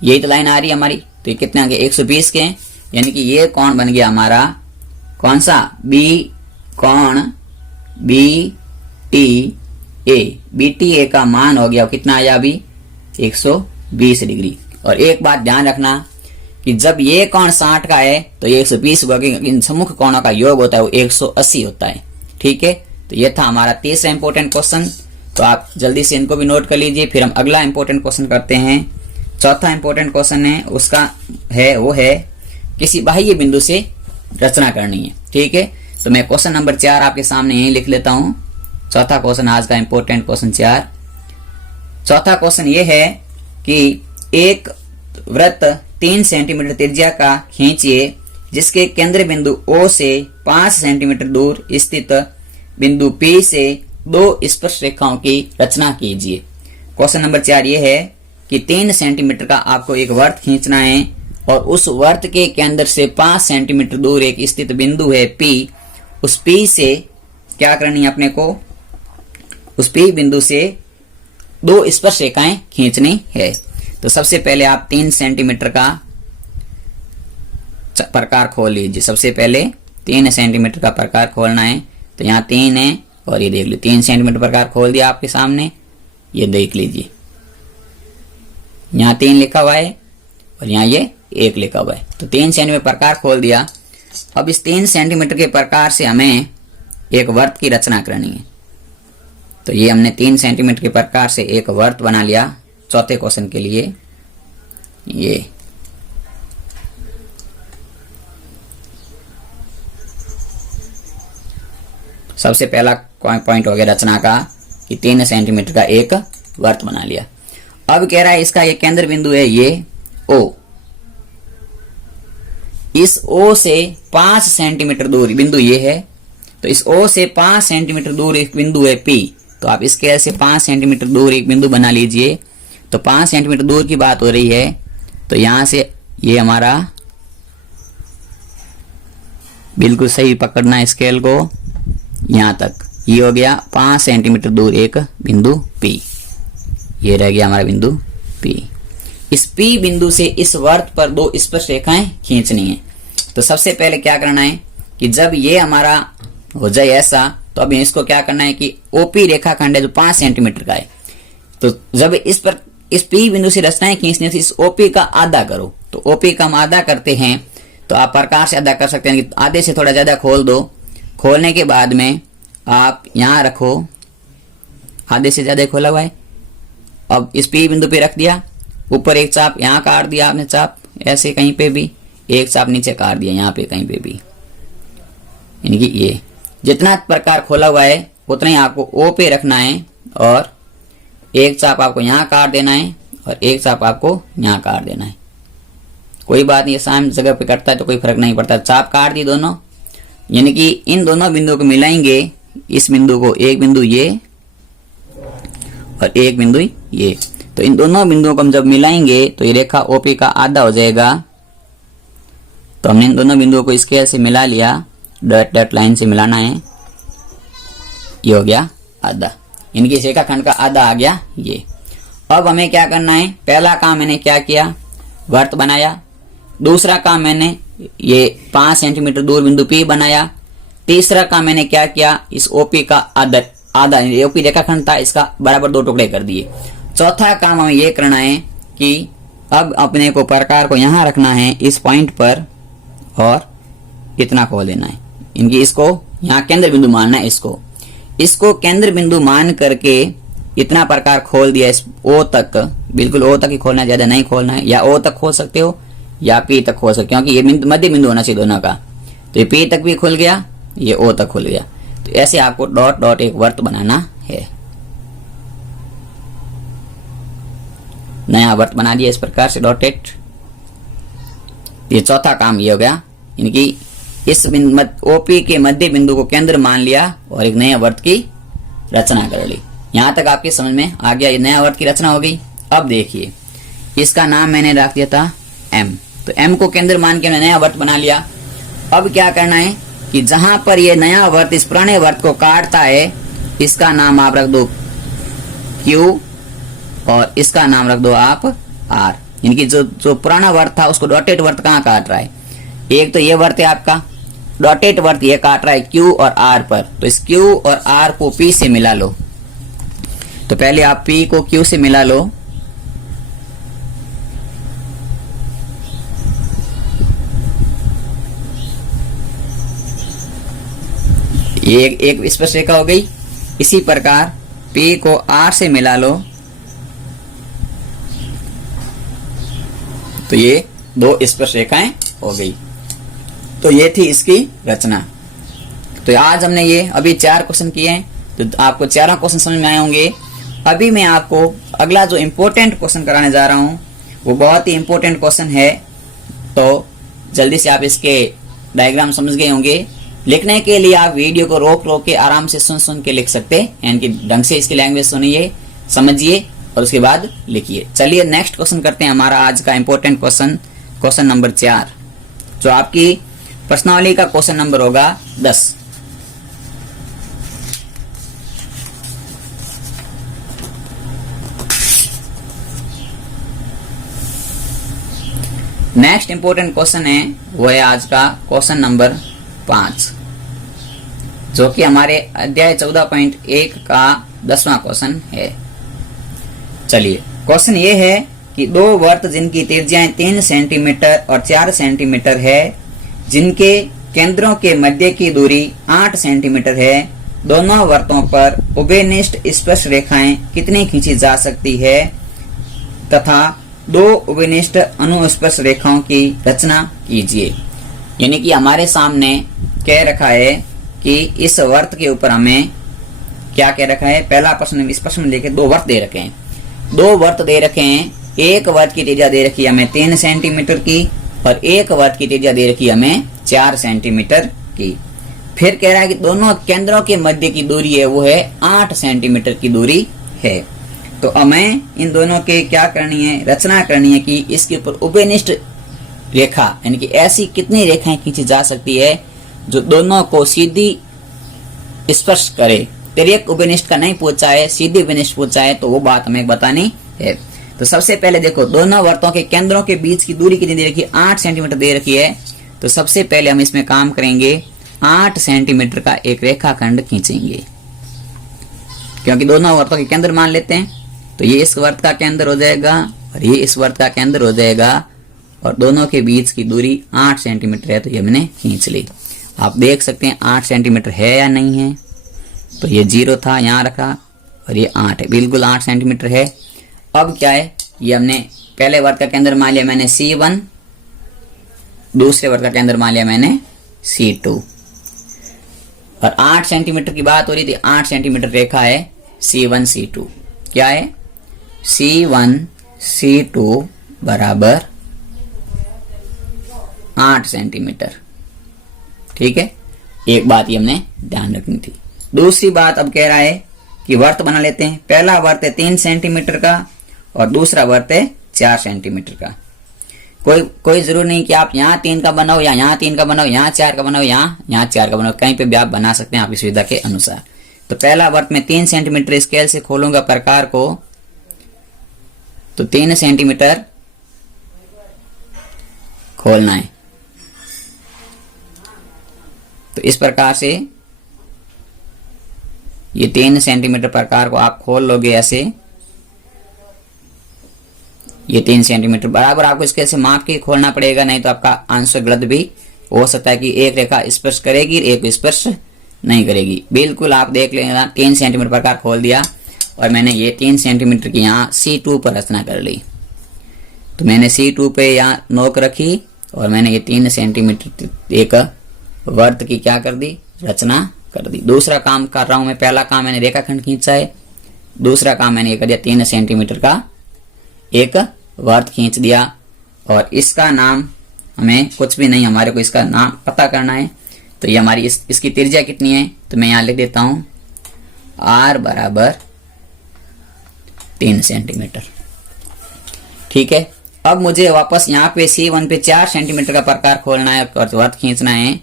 यही तो लाइन आ रही है हमारी। तो ये कितने अंक है, 120 के हैं। यानी कि ये कोण बन गया हमारा कौन सा, बी कोण B T A. B T A का मान हो गया कितना आया अभी, 120 डिग्री। और एक बात ध्यान रखना कि जब ये कोण 60 का है तो ये 120 होगा, क्योंकि इन सम्मुख कोणों का योग होता है वो 180 होता है। ठीक है, तो ये था हमारा तीसरा इंपॉर्टेंट क्वेश्चन। तो आप जल्दी से इनको भी नोट कर लीजिए। फिर हम अगला इंपॉर्टेंट क्वेश्चन करते हैं। चौथा इंपॉर्टेंट क्वेश्चन है, उसका है वो है किसी बाह्य बिंदु से रचना करनी है। ठीक है, तो मैं क्वेश्चन नंबर 4 आपके सामने यही लिख लेता हूं। चौथा क्वेश्चन आज का इंपॉर्टेंट क्वेश्चन 4। चौथा क्वेश्चन ये है कि एक वृत्त 3 सेंटीमीटर त्रिज्या का खींचिए, जिसके केंद्र बिंदु O से 5 सेंटीमीटर दूर स्थित बिंदु P से 2 स्पर्श रेखाओं की रचना कीजिए। क्वेश्चन नंबर 4 ये है कि 3 सेंटीमीटर का आपको एक वर्त खींचना है, और उस वर्त के केंद्र से 5 सेंटीमीटर दूर एक स्थित बिंदु है P। उस P से क्या करनी है अपने को, उस P बिंदु से 2 स्पर्श रेखाएं खींचनी है। तो सबसे पहले आप 3 सेंटीमीटर का प्रकार खोल लीजिए। सबसे पहले 3 सेंटीमीटर का प्रकार खोलना है। तो यहाँ 3 है, और ये देख लीजिए 3 सेंटीमीटर प्रकार खोल दिया आपके सामने, ये देख लीजिए यहाँ 3 लिखा हुआ है और यहाँ ये 1 लिखा हुआ है। तो 3 सेंटीमीटर प्रकार खोल दिया। अब इस 3 सेंटीमीटर के प्रकार से हमें एक वर्त की रचना करनी है। तो ये हमने 3 सेंटीमीटर के प्रकार से एक वर्त बना लिया चौथे क्वेश्चन के लिए। ये सबसे पहला पॉइंट हो गया रचना का कि 3 सेंटीमीटर का एक वर्त बना लिया। अब कह रहा है इसका ये केंद्र बिंदु है ये O। इस O से 5 सेंटीमीटर दूर बिंदु ये है। तो इस O से 5 सेंटीमीटर दूर एक बिंदु है P। तो आप इसके से 5 सेंटीमीटर दूर एक बिंदु बना लीजिए। तो 5 सेंटीमीटर दूर की बात हो रही है। तो यहां से ये हमारा बिल्कुल सही पकड़ना है स्केल को, यहां तक ये हो गया 5 सेंटीमीटर दूर एक बिंदु P। ये रह गया हमारा बिंदु P। इस P बिंदु से इस वर्त पर 2 स्पर्श रेखाएं खींचनी है। तो सबसे पहले क्या करना है कि जब ये हमारा हो जाए ऐसा, तो अब इसको क्या करना है कि OP रेखाखंड है जो 5 सेंटीमीटर का है। तो जब इस P बिंदु से रचनाएं खींचने से इस OP का आधा करो। तो OP का हम आधा करते हैं, तो आप प्रकार से आधा कर सकते हैं कि आधे से थोड़ा ज्यादा खोल दो। खोलने के बाद में आप यहां रखो, आधे से ज्यादा खोला हुआ है। अब इस P बिंदु पे रख दिया, ऊपर एक चाप यहां काट दिया आपने, चाप ऐसे कहीं पे भी, एक चाप नीचे काट दिया यहां पे कहीं पे भी। यानी कि ये जितना प्रकार खोला हुआ है उतना ही आपको O पे रखना है, और एक चाप आपको यहां काट देना है और एक चाप आपको यहां काट देना है। कोई बात नहीं, साम जगह पे कटता है तो कोई फर्क नहीं पड़ता। चाप काट दी दोनों, यानी कि इन दोनों बिंदुओं को मिलाएंगे। इस बिंदु को, एक बिंदु ये और एक बिंदु ये। तो इन दोनों बिंदुओं को हम जब मिलाएंगे तो ये रेखा OP का आधा हो जाएगा। तो हमने इन दोनों बिंदुओं को स्केल से मिला लिया, डॉट डॉट लाइन से मिलाना है। ये हो गया आधा, यानी कि इस रेखाखंड का आधा आ गया ये। अब हमें क्या करना है, पहला काम मैंने क्या किया, वर्त बनाया। दूसरा काम मैंने ये 5 सेंटीमीटर दूर बिंदु P बनाया। तीसरा काम मैंने क्या किया, इस OP का आधा आधा ओपी रेखाखंड था, इसका बराबर 2 टुकड़े कर दिए। चौथा काम हमें ये करना है कि अब अपने को प्रकार को यहां रखना है इस पॉइंट पर और इतना खोल देना है। इनकी इसको यहाँ केंद्र बिंदु मानना है, इसको केंद्र बिंदु मान करके इतना प्रकार खोल दिया इस ओ तक, बिल्कुल ओ तक ही खोलना है, ज्यादा नहीं खोलना है। या ओ तक खोल सकते हो या पी तक खोल सकते हो, क्योंकि ये मध्य बिंदु होना चाहिए दोनों का। तो ये पी तक भी खुल गया, ये ओ तक खुल गया। तो ऐसे आपको डॉट डॉट एक वर्त बनाना है। नया वर्त बना दिया इस प्रकार से डॉटेड। ये चौथा काम ये हो गया, इनकी इस ओपी के मध्य बिंदु को केंद्र मान लिया और एक नया वर्त की रचना कर ली। यहां तक आपके समझ में आ गया, ये नया वर्त की रचना हो गई। अब देखिए, इसका नाम मैंने रख दिया था एम। तो एम को केंद्र मान के मैंने नया वर्त बना लिया। अब क्या करना है कि जहां पर ये नया वर्त इस पुराने वर्त को काटता है, इसका नाम आप रख दो क्यू और इसका नाम रख दो आप आर। इनकी जो पुराना वर्त था उसको डॉटेड वर्त कहाँ काट रहा है? एक तो ये वर्त है आपका, डॉटेड वर्त ये काट रहा है क्यू और आर पर। तो इस क्यू और आर को पी से मिला लो। तो पहले आप पी को क्यू से मिला लो, ये एक स्पर्श रेखा हो गई। इसी प्रकार पी को आर से मिला लो, तो ये 2 स्पर्श रेखाएं हो गई। तो ये थी इसकी रचना। तो आज हमने ये अभी 4 क्वेश्चन किए हैं, तो आपको चारों क्वेश्चन समझ में आए होंगे। अभी मैं आपको अगला जो इम्पोर्टेंट क्वेश्चन कराने जा रहा हूं वो बहुत ही इम्पोर्टेंट क्वेश्चन है। तो जल्दी से आप इसके डायग्राम समझ गए होंगे। लिखने के लिए आप वीडियो को रोक रोक के आराम से सुन के लिख सकते हैं, यानी कि ढंग से इसकी लैंग्वेज सुनिए, समझिए और उसके बाद लिखिए। चलिए नेक्स्ट क्वेश्चन करते हैं। हमारा आज का इम्पोर्टेंट क्वेश्चन, क्वेश्चन नंबर 4, जो आपकी प्रश्नावली का क्वेश्चन नंबर होगा 10। नेक्स्ट इंपोर्टेंट क्वेश्चन है वो है आज का क्वेश्चन नंबर 5, जो कि हमारे अध्याय 14.1 का 10वां क्वेश्चन है। चलिए, क्वेश्चन ये है कि 2 वर्त जिनकी त्रिज्याएं 3 सेंटीमीटर और 4 सेंटीमीटर है, जिनके केंद्रों के मध्य की दूरी 8 सेंटीमीटर है, दोनों वर्तों पर उभयनिष्ठ स्पर्श रेखाएं कितनी खींची जा सकती है तथा 2 उभयनिष्ठ अनुस्पर्श रेखाओं की रचना कीजिए। यानी कि हमारे सामने कह रखा है कि इस वर्त के ऊपर हमें क्या कह रखा है। पहला प्रश्न, इस प्रश्न में देखे 2 वर्त दे रखे हैं, 2 वर्त दे रखे हैं। एक वर्त की त्रिज्या दे रखी है हमें 3 सेंटीमीटर की और एक वर्त की त्रिज्या दे रखी है हमें 4 सेंटीमीटर की। फिर कह रहा है कि दोनों केंद्रों के मध्य की दूरी है वो है 8 सेंटीमीटर की दूरी है। तो हमें इन दोनों के क्या करनी है, रचना करनी है कि इसके ऊपर उभयनिष्ठ रेखा, यानी कि ऐसी कितनी रेखाएं खींची जा सकती है जो दोनों को सीधी स्पर्श करे। तिर्यक उभयनिष्ठ का नहीं पूछा है, सीधी उभयनिष्ठ पूछा है, तो वो बात हमें बतानी है। तो सबसे पहले देखो, दोनों वर्तों के केंद्रों के बीच की दूरी कितनी दे रखी है? 8 सेंटीमीटर दे रखी है। तो सबसे पहले हम इसमें काम करेंगे, 8 सेंटीमीटर का एक रेखाखंड खींचेंगे, क्योंकि दोनों वर्तों के केंद्र मान लेते हैं। तो ये इस वर्त का केंद्र हो जाएगा और ये इस वर्त का केंद्र हो जाएगा, और दोनों के बीच की दूरी 8 सेंटीमीटर है। तो ये मैंने खींच ली। आप देख सकते हैं 8 सेंटीमीटर है या नहीं है। तो ये 0 था, यहाँ रखा, और ये 8 है, बिल्कुल 8 सेंटीमीटर है। अब क्या है, ये हमने पहले वर्त का केंद्र मान लिया मैंने C1, दूसरे वर्त का केंद्र मान लिया मैंने C2, और 8 सेंटीमीटर की बात हो रही थी। 8 सेंटीमीटर रेखा है C1 C2। क्या है? C1 C2 बराबर 8 सेंटीमीटर। ठीक है, एक बात ये हमने ध्यान रखनी थी। दूसरी बात अब कह रहा है कि वर्त बना लेते हैं। पहला वर्त है 3 सेंटीमीटर का और दूसरा वर्त है 4 सेंटीमीटर का। कोई जरूर नहीं कि आप यहाँ 3 का बनाओ या यहाँ 3 का बनाओ, यहाँ 4 का बनाओ, यहाँ 4 का बनाओ, कहीं पे भी आप बना सकते हैं आपकी सुविधा के अनुसार। तो पहला वर्त में 3 सेंटीमीटर स्केल से खोलूंगा प्रकार को, तो 3 सेंटीमीटर खोलना है। तो इस प्रकार से ये 3 सेंटीमीटर प्रकार को आप खोल लोगे ऐसे, ये 3 सेंटीमीटर बराबर आपको इसके ऐसे माप के खोलना पड़ेगा, नहीं तो आपका आंसर गलत भी हो सकता है कि एक रेखा स्पर्श करेगी एक स्पर्श नहीं करेगी। बिल्कुल आप देख लेना, 3 सेंटीमीटर प्रकार खोल दिया और मैंने ये 3 सेंटीमीटर की यहाँ C2 पर रचना कर ली। तो मैंने C2 पे यहाँ नोक रखी और मैंने ये 3 सेंटीमीटर एक वर्त की क्या कर दी, रचना कर दी। दूसरा काम कर रहा हूं मैं, पहला काम मैंने रेखाखंड खींचा है, दूसरा काम मैंने ये कर दिया 3 सेंटीमीटर का एक वर्त खींच दिया। और इसका नाम हमें कुछ भी नहीं, हमारे को इसका नाम पता करना है। तो ये हमारी इसकी त्रिज्या कितनी है, तो मैं यहां लिख देता हूं R बराबर 3 सेंटीमीटर। ठीक है, अब मुझे वापस यहाँ पे C1 पे 4 सेंटीमीटर का प्रकार खोलना है और वर्त खींचना है।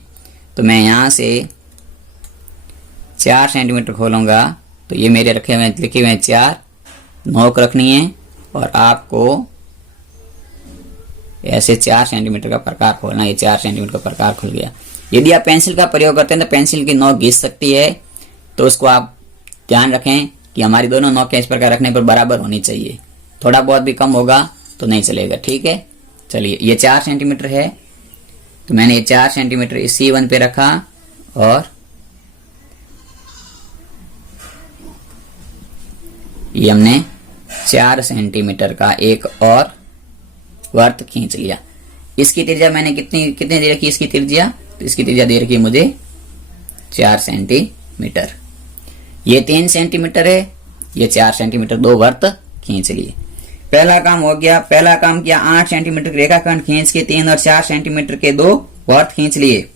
तो मैं यहां से 4 सेंटीमीटर खोलूंगा। तो ये मेरे रखे हुए लिखे हुए 4 नोक रखनी है और आपको ऐसे 4 सेंटीमीटर का प्रकार खोलना है। ये 4 सेंटीमीटर का प्रकार खुल गया। यदि आप पेंसिल का प्रयोग करते हैं तो पेंसिल की नोक घिस सकती है, तो उसको आप ध्यान रखें कि हमारी दोनों नोकें इस प्रकार रखने पर बराबर होनी चाहिए। थोड़ा बहुत भी कम होगा तो नहीं चलेगा। ठीक है, चलिए ये 4 सेंटीमीटर है, तो मैंने ये 4 सेंटीमीटर इस C1 पे रखा और ये हमने 4 सेंटीमीटर का एक और वर्त खींच लिया। इसकी त्रिज्या मैंने कितनी दे रखी, इसकी त्रिज्या, तो इसकी त्रिज्या दे रखी है मुझे 4 सेंटीमीटर। ये 3 सेंटीमीटर है, ये 4 सेंटीमीटर, 2 वर्त खींच लिए। पहला काम हो गया। पहला काम किया, 8 सेंटीमीटर रेखाखंड खींच के 3 और 4 सेंटीमीटर के 2 वर्त खींच लिए।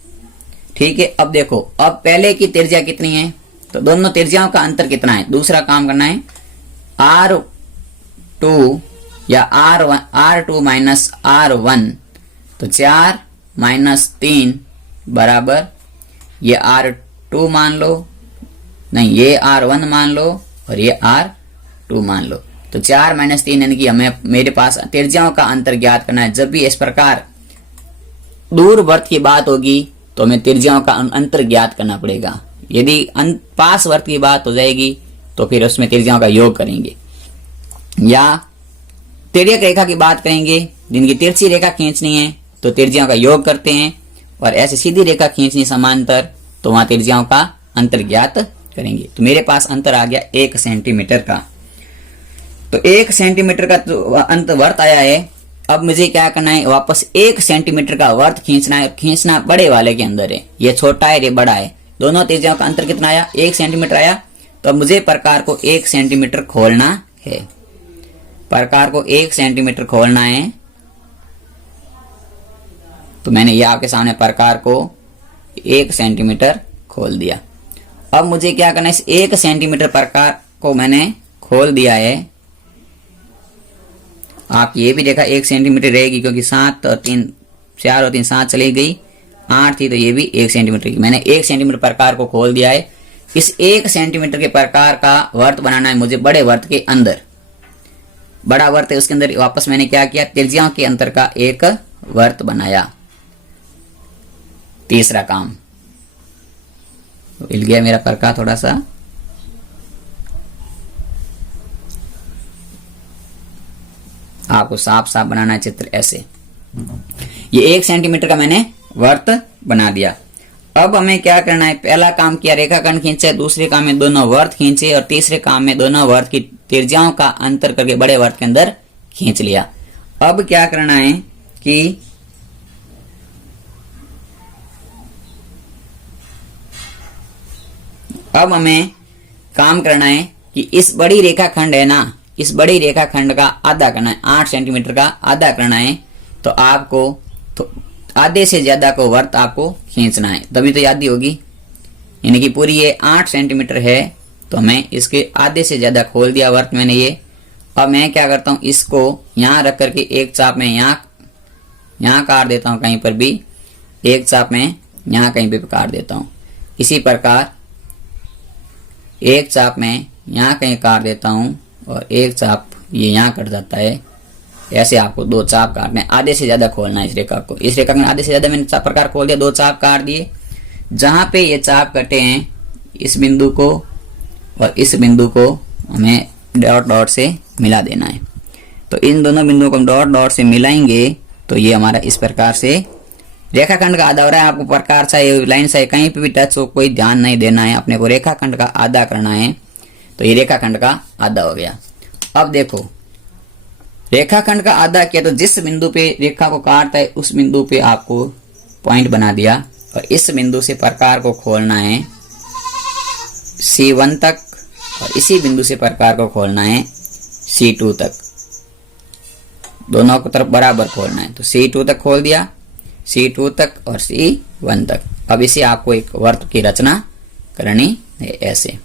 ठीक है, अब देखो, अब पहले की त्रिज्या कितनी है, तो दोनों त्रिज्याओं का अंतर कितना है। दूसरा काम करना है, R2 या R2 माइनस R1, तो 4 माइनस 3 बराबर ये R2 मान लो, नहीं ये R1 मान लो और ये R2 मान लो। तो 4 माइनस 3 यानी कि हमें मेरे पास त्रिज्याओं का अंतर ज्ञात करना है। जब भी इस प्रकार दूर वर्त की बात होगी तो हमें त्रिज्याओं का अंतर ज्ञात करना पड़ेगा। यदि पास वर्त की बात हो जाएगी तो फिर उसमें त्रिज्याओं का योग करेंगे। या तिर्यक रेखा की बात करेंगे, जिनकी तिरछी रेखा खींचनी है तो त्रिज्याओं का योग करते हैं, और ऐसे सीधी रेखा खींचनी समांतर तो वहां त्रिज्याओं का अंतर ज्ञात करेंगे। तो मेरे पास अंतर आ गया 1 सेंटीमीटर का। तो 1 सेंटीमीटर का तो अंत वर्त आया है। अब मुझे क्या करना है, वापस 1 सेंटीमीटर का वर्त खींचना है। खींचना बड़े वाले के अंदर है, ये छोटा है ये बड़ा है, दोनों त्रिज्याओं का अंतर कितना आया, 1 सेंटीमीटर आया। तो अब मुझे प्रकार को 1 सेंटीमीटर खोलना है। प्रकार को 1 सेंटीमीटर खोलना है। तो मैंने ये आपके सामने प्रकार को 1 सेंटीमीटर खोल दिया। अब मुझे क्या करना है, इस 1 सेंटीमीटर प्रकार को मैंने खोल दिया है। आप ये भी देखा 1 सेंटीमीटर रहेगी, क्योंकि 7 और 3 4 और 3 7 चली गई, 8 थी, तो ये भी 1 सेंटीमीटर की। मैंने 1 सेंटीमीटर प्रकार को खोल दिया है। इस 1 सेंटीमीटर के प्रकार का वर्त बनाना है मुझे बड़े वर्त के अंदर। बड़ा वर्त है, उसके अंदर वापस मैंने क्या किया, त्रिज्याओं के अंतर का एक वर्त बनाया। तीसरा काम हिल गया मेरा प्रकार थोड़ा सा। आपको साफ साफ बनाना है चित्र ऐसे। ये 1 सेंटीमीटर का मैंने वर्त बना दिया। अब हमें क्या करना है, पहला काम किया रेखाखंड खींचे, दूसरे काम में दोनों वर्त खींचे, और तीसरे काम में दोनों वर्त की त्रिज्याओं का अंतर करके बड़े वर्त के अंदर खींच लिया। अब क्या करना है कि अब हमें काम करना है कि इस बड़ी रेखाखंड है ना, इस बड़ी रेखाखंड का आधा करना है, 8 सेंटीमीटर का आधा करना है। तो आपको तो आधे से ज्यादा को वर्त आपको खींचना है, तभी तो यादी होगी। यानी कि पूरी ये 8 सेंटीमीटर है, तो मैं इसके आधे से ज्यादा खोल दिया वर्त मैंने ये। अब मैं क्या करता हूं, इसको यहां रख करके एक चाप में यहां काट देता हूं, कहीं पर भी एक चाप में यहां कहीं पे काट देता हूं। इसी प्रकार एक चाप में यहां कहीं काट देता हूं और एक चाप ये यहां कट जाता है। ऐसे आपको 2 चाप काटने, आधे से ज्यादा खोलना है इस रेखा को। इस रेखा में आधे से ज्यादा मैंने प्रकार खोल दिया, 2 चाप काट दिए। जहां पे ये चाप कटे हैं इस बिंदु को और इस बिंदु को हमें डॉट डॉट से मिला देना है। तो इन दोनों बिंदुओं को हम डॉट डॉट से मिलाएंगे तो ये हमारा इस प्रकार से रेखाखंड का आधा हो रहा है। आपको प्रकार चाहे लाइन चाहे कहीं पे भी टच हो, कोई ध्यान नहीं देना है, अपने को रेखाखंड का आधा करना है। तो ये रेखाखंड का आधा हो गया। अब देखो रेखाखंड का आधा किया तो जिस बिंदु पे रेखा को काटता है उस बिंदु पे आपको पॉइंट बना दिया और इस बिंदु से प्रकार को खोलना है C1 तक और इसी बिंदु से प्रकार को खोलना है C2 तक। दोनों को तरफ बराबर खोलना है। तो C2 तक खोल दिया, C2 तक और C1 तक। अब इसे आपको एक वर्त की रचना करनी है ऐसे।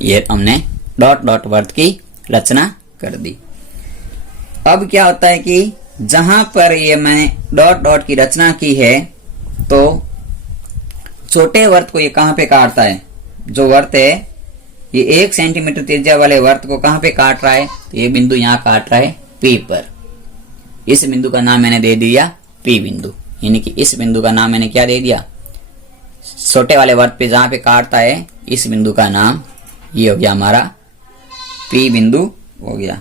ये हमने डॉट डॉट वर्त की रचना कर दी। अब क्या होता है कि जहां पर ये मैंने डॉट डॉट की रचना की है तो छोटे वर्त को ये कहां पे काटता है? जो वर्त है ये 1 सेंटीमीटर त्रिज्या वाले वर्त को कहां पे काट रहा है? तो ये बिंदु यहां काट रहा है P पर। इस बिंदु का नाम मैंने दे दिया P बिंदु, यानी कि इस बिंदु का नाम मैंने क्या दे दिया? छोटे वाले वर्त पे जहां पे काटता है इस बिंदु का नाम ये हो गया हमारा P बिंदु हो गया।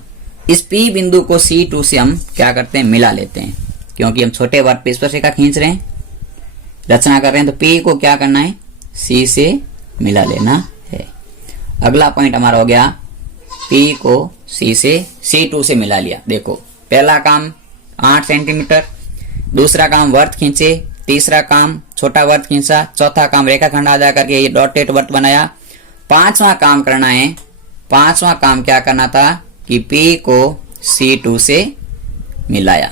इस P बिंदु को C2 से हम क्या करते हैं? मिला लेते हैं, क्योंकि हम छोटे वर्त पे स्पर्शिका खींच रहे हैं, रचना कर रहे हैं। तो P को क्या करना है? C से मिला लेना है। अगला पॉइंट हमारा हो गया P को C से C2 से मिला लिया। देखो पहला काम 8 सेंटीमीटर, दूसरा काम वर्त खींचे, तीसरा काम छोटा वर्त खींचा, चौथा काम रेखाखंड आधा करके ये डॉटेड वर्त बनाया। पांचवा काम करना है। पांचवा काम क्या करना था कि P को C2 से मिलाया,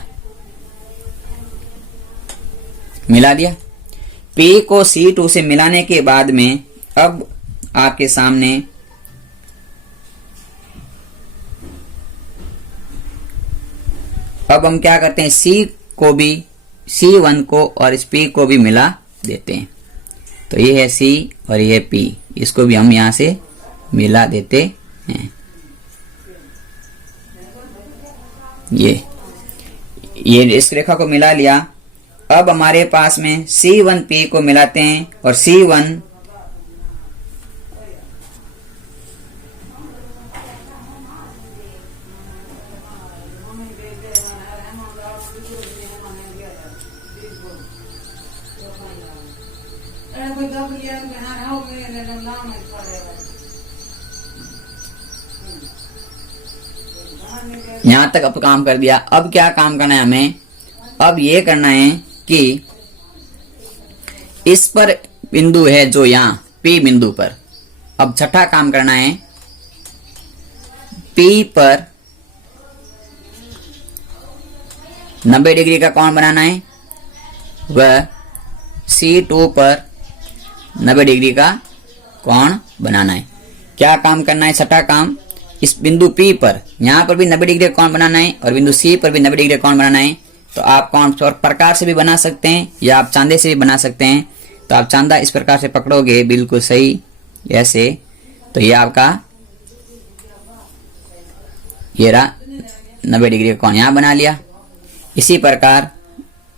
मिला दिया। P को C2 से मिलाने के बाद में अब आपके सामने अब हम क्या करते हैं? C को भी C1 को और इस P को भी मिला देते हैं। तो ये है C और ये है P, इसको भी हम यहां से मिला देते हैं। ये इस रेखा को मिला लिया। अब हमारे पास में C1 P को मिलाते हैं और C1 यहां तक अब काम कर दिया। अब क्या काम करना है हमें? अब ये करना है कि इस पर बिंदु है जो यहां P बिंदु पर, अब छठा काम करना है P पर 90 डिग्री का कोण बनाना है, वह C2 पर 90 डिग्री का कोण बनाना है। क्या काम करना है? छठा काम इस बिंदु P पर यहां पर भी 90 डिग्री का कोण बनाना है और बिंदु C पर भी 90 डिग्री का कोण बनाना है। तो आप कोण प्रकार से भी बना सकते हैं या आप चांदे से भी बना सकते हैं। तो आप चांदा इस प्रकार से पकड़ोगे बिल्कुल सही ऐसे, तो ये आपका ये रहा 90 डिग्री का कोण यहां बना लिया। इसी प्रकार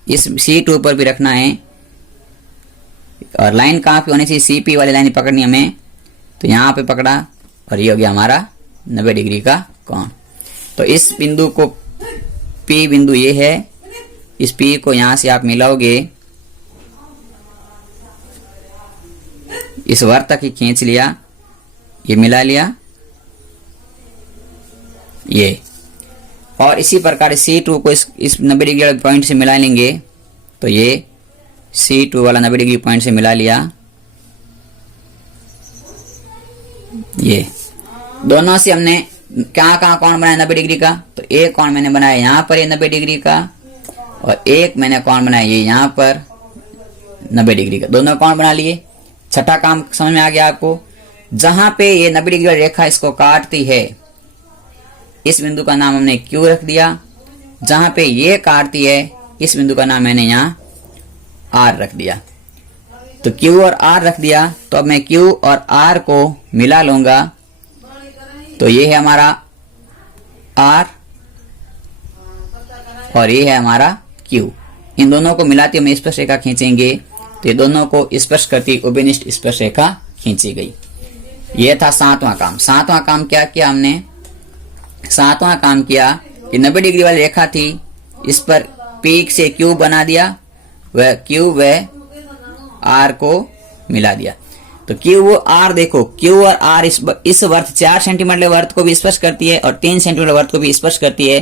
इस C2 पर भी रखना है और लाइन कहां पे होनी चाहिए? CP वाली लाइन पकड़नी हमें। तो यहां पे पकड़ा और ये हो गया हमारा 90 डिग्री का कोण। तो इस बिंदु को P बिंदु ये है, इस P को यहां से आप मिलाओगे, इस वर्त तक ही खींच लिया, ये मिला लिया ये, और इसी प्रकार C2 को इस 90 डिग्री वाले पॉइंट से मिला लेंगे। तो ये C2 वाला 90 डिग्री पॉइंट से मिला लिया। ये दोनों से हमने कहाँ कहाँ कोण बनाया 90 डिग्री का? तो एक कोण मैंने बनाया यहाँ पर ये 90 डिग्री का और एक मैंने कोण बनाया ये यहाँ पर 90 डिग्री का। दोनों कोण बना लिए। छठा काम समझ में आ गया आपको? जहां पे ये 90 डिग्री वाली रेखा इसको काटती है इस बिंदु का नाम हमने Q रख दिया। जहां पे ये काटती है इस बिंदु का नाम मैंने यहाँ R रख दिया। तो Q और R रख दिया। तो अब मैं Q और R को मिला लूंगा। तो ये है हमारा आर और ये है हमारा क्यू। इन दोनों को मिलाते हम स्पर्श रेखा खींचेंगे तो ये दोनों को स्पर्श करती उभयनिष्ठ स्पर्श रेखा खींची गई। ये था 7वां काम। 7वां काम क्या किया हमने? 7वां काम किया कि 90 डिग्री वाली रेखा थी, इस पर पीक से क्यू बना दिया, वह क्यू व आर को मिला दिया। तो क्यू और आर देखो, क्यू और आर इस वर्त 4 सेंटीमीटर वर्त को भी स्पर्श करती है और 3 सेंटीमीटर वर्त को भी स्पर्श करती है।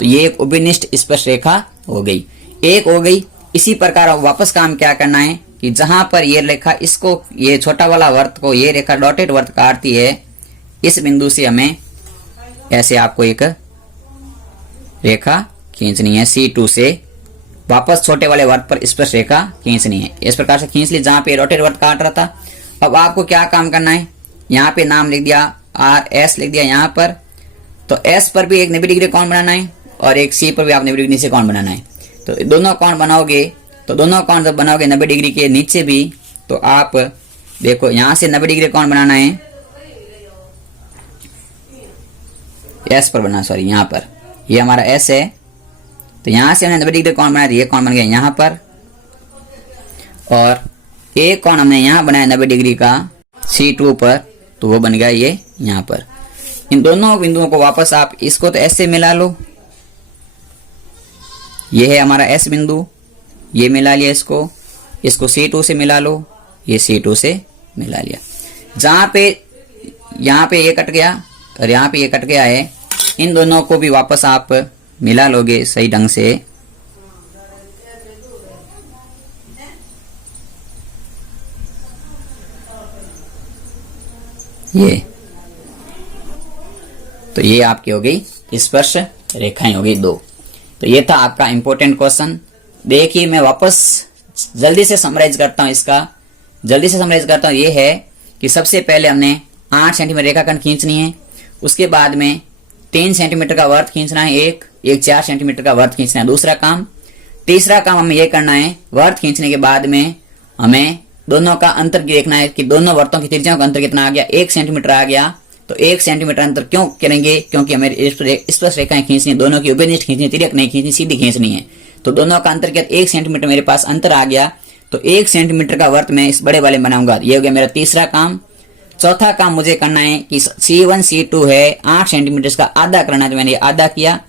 तो ये एक उभयनिष्ठ स्पर्श रेखा हो गई, एक हो गई। इसी प्रकार वापस काम क्या करना है कि जहां पर ये रेखा इसको, ये छोटा वाला वर्त को, ये रेखा डॉटेड वर्त काटती है, इस बिंदु से हमें ऐसे आपको एक रेखा खींचनी है C2 से, वापस छोटे वाले वर्त पर स्पर्श रेखा खींचनी है। इस प्रकार से खींच ली जहां पे डॉटेड वर्त काट रहा था। अब आपको क्या काम करना है? यहाँ पे नाम लिख दिया, RS लिख दिया यहाँ पर। तो S पर भी एक 90 डिग्री कोण बनाना है और एक C पर भी आप 90 डिग्री से कोण बनाना है। तो दोनों कोण बनाओगे, तो दोनों कोण जब बनाओगे 90 डिग्री के नीचे भी, तो आप देखो यहाँ से 90 डिग्री कोण बनाना है, S पर बना, सॉरी यहाँ पर, ये हमारा S है। तो यहाँ से हमने 90 डिग्री कोण बनाया, ये कोण बन गया यहाँ पर, और एक कोण हमने यहाँ बनाया 90 डिग्री का C2 पर, तो वो बन गया ये यहाँ पर। इन दोनों बिंदुओं को वापस आप इसको तो S से मिला लो, ये है हमारा S बिंदु, ये मिला लिया इसको, इसको C2 से मिला लो, ये C2 से मिला लिया। जहां पे यहाँ पे ये कट गया और यहाँ पे ये कट गया है, इन दोनों को भी वापस आप मिला लोगे सही ढंग से। ये तो ये आपकी हो गई स्पर्श रेखाएं, हो गई 2। तो ये था आपका इंपॉर्टेंट क्वेश्चन। देखिए मैं वापस जल्दी से समराइज करता हूं, इसका जल्दी से समराइज करता हूं। ये है कि सबसे पहले हमने 8 सेंटीमीटर रेखाखंड खींचनी है, उसके बाद में 3 सेंटीमीटर का वर्त खींचना है, एक 4 सेंटीमीटर का वर्त खींचना है दूसरा काम। तीसरा काम हमें ये करना है, वर्त खींचने के बाद में हमें दोनों का अंतर देखना है कि दोनों वर्तों की त्रिज्याओं का अंतर कितना आ गया, 1 सेंटीमीटर आ गया। तो 1 सेंटीमीटर अंतर क्यों करेंगे? क्योंकि हमें स्पर्श रेखाएं खींचनी, दोनों की उभयनिष्ठ खींचनी, तिर्यक नहीं खींचनी, सीधी खींचनी है। तो दोनों का अंतर क्या, 1 सेंटीमीटर मेरे पास अंतर आ गया। तो 1 सेंटीमीटर का वर्त मैं इस बड़े वाले बनाऊंगा, ये हो गया मेरा तीसरा काम। चौथा काम मुझे करना है कि C1 C2 है 8 सेंटीमीटर, इसका आधा करना है। तो मैंने आधा किया,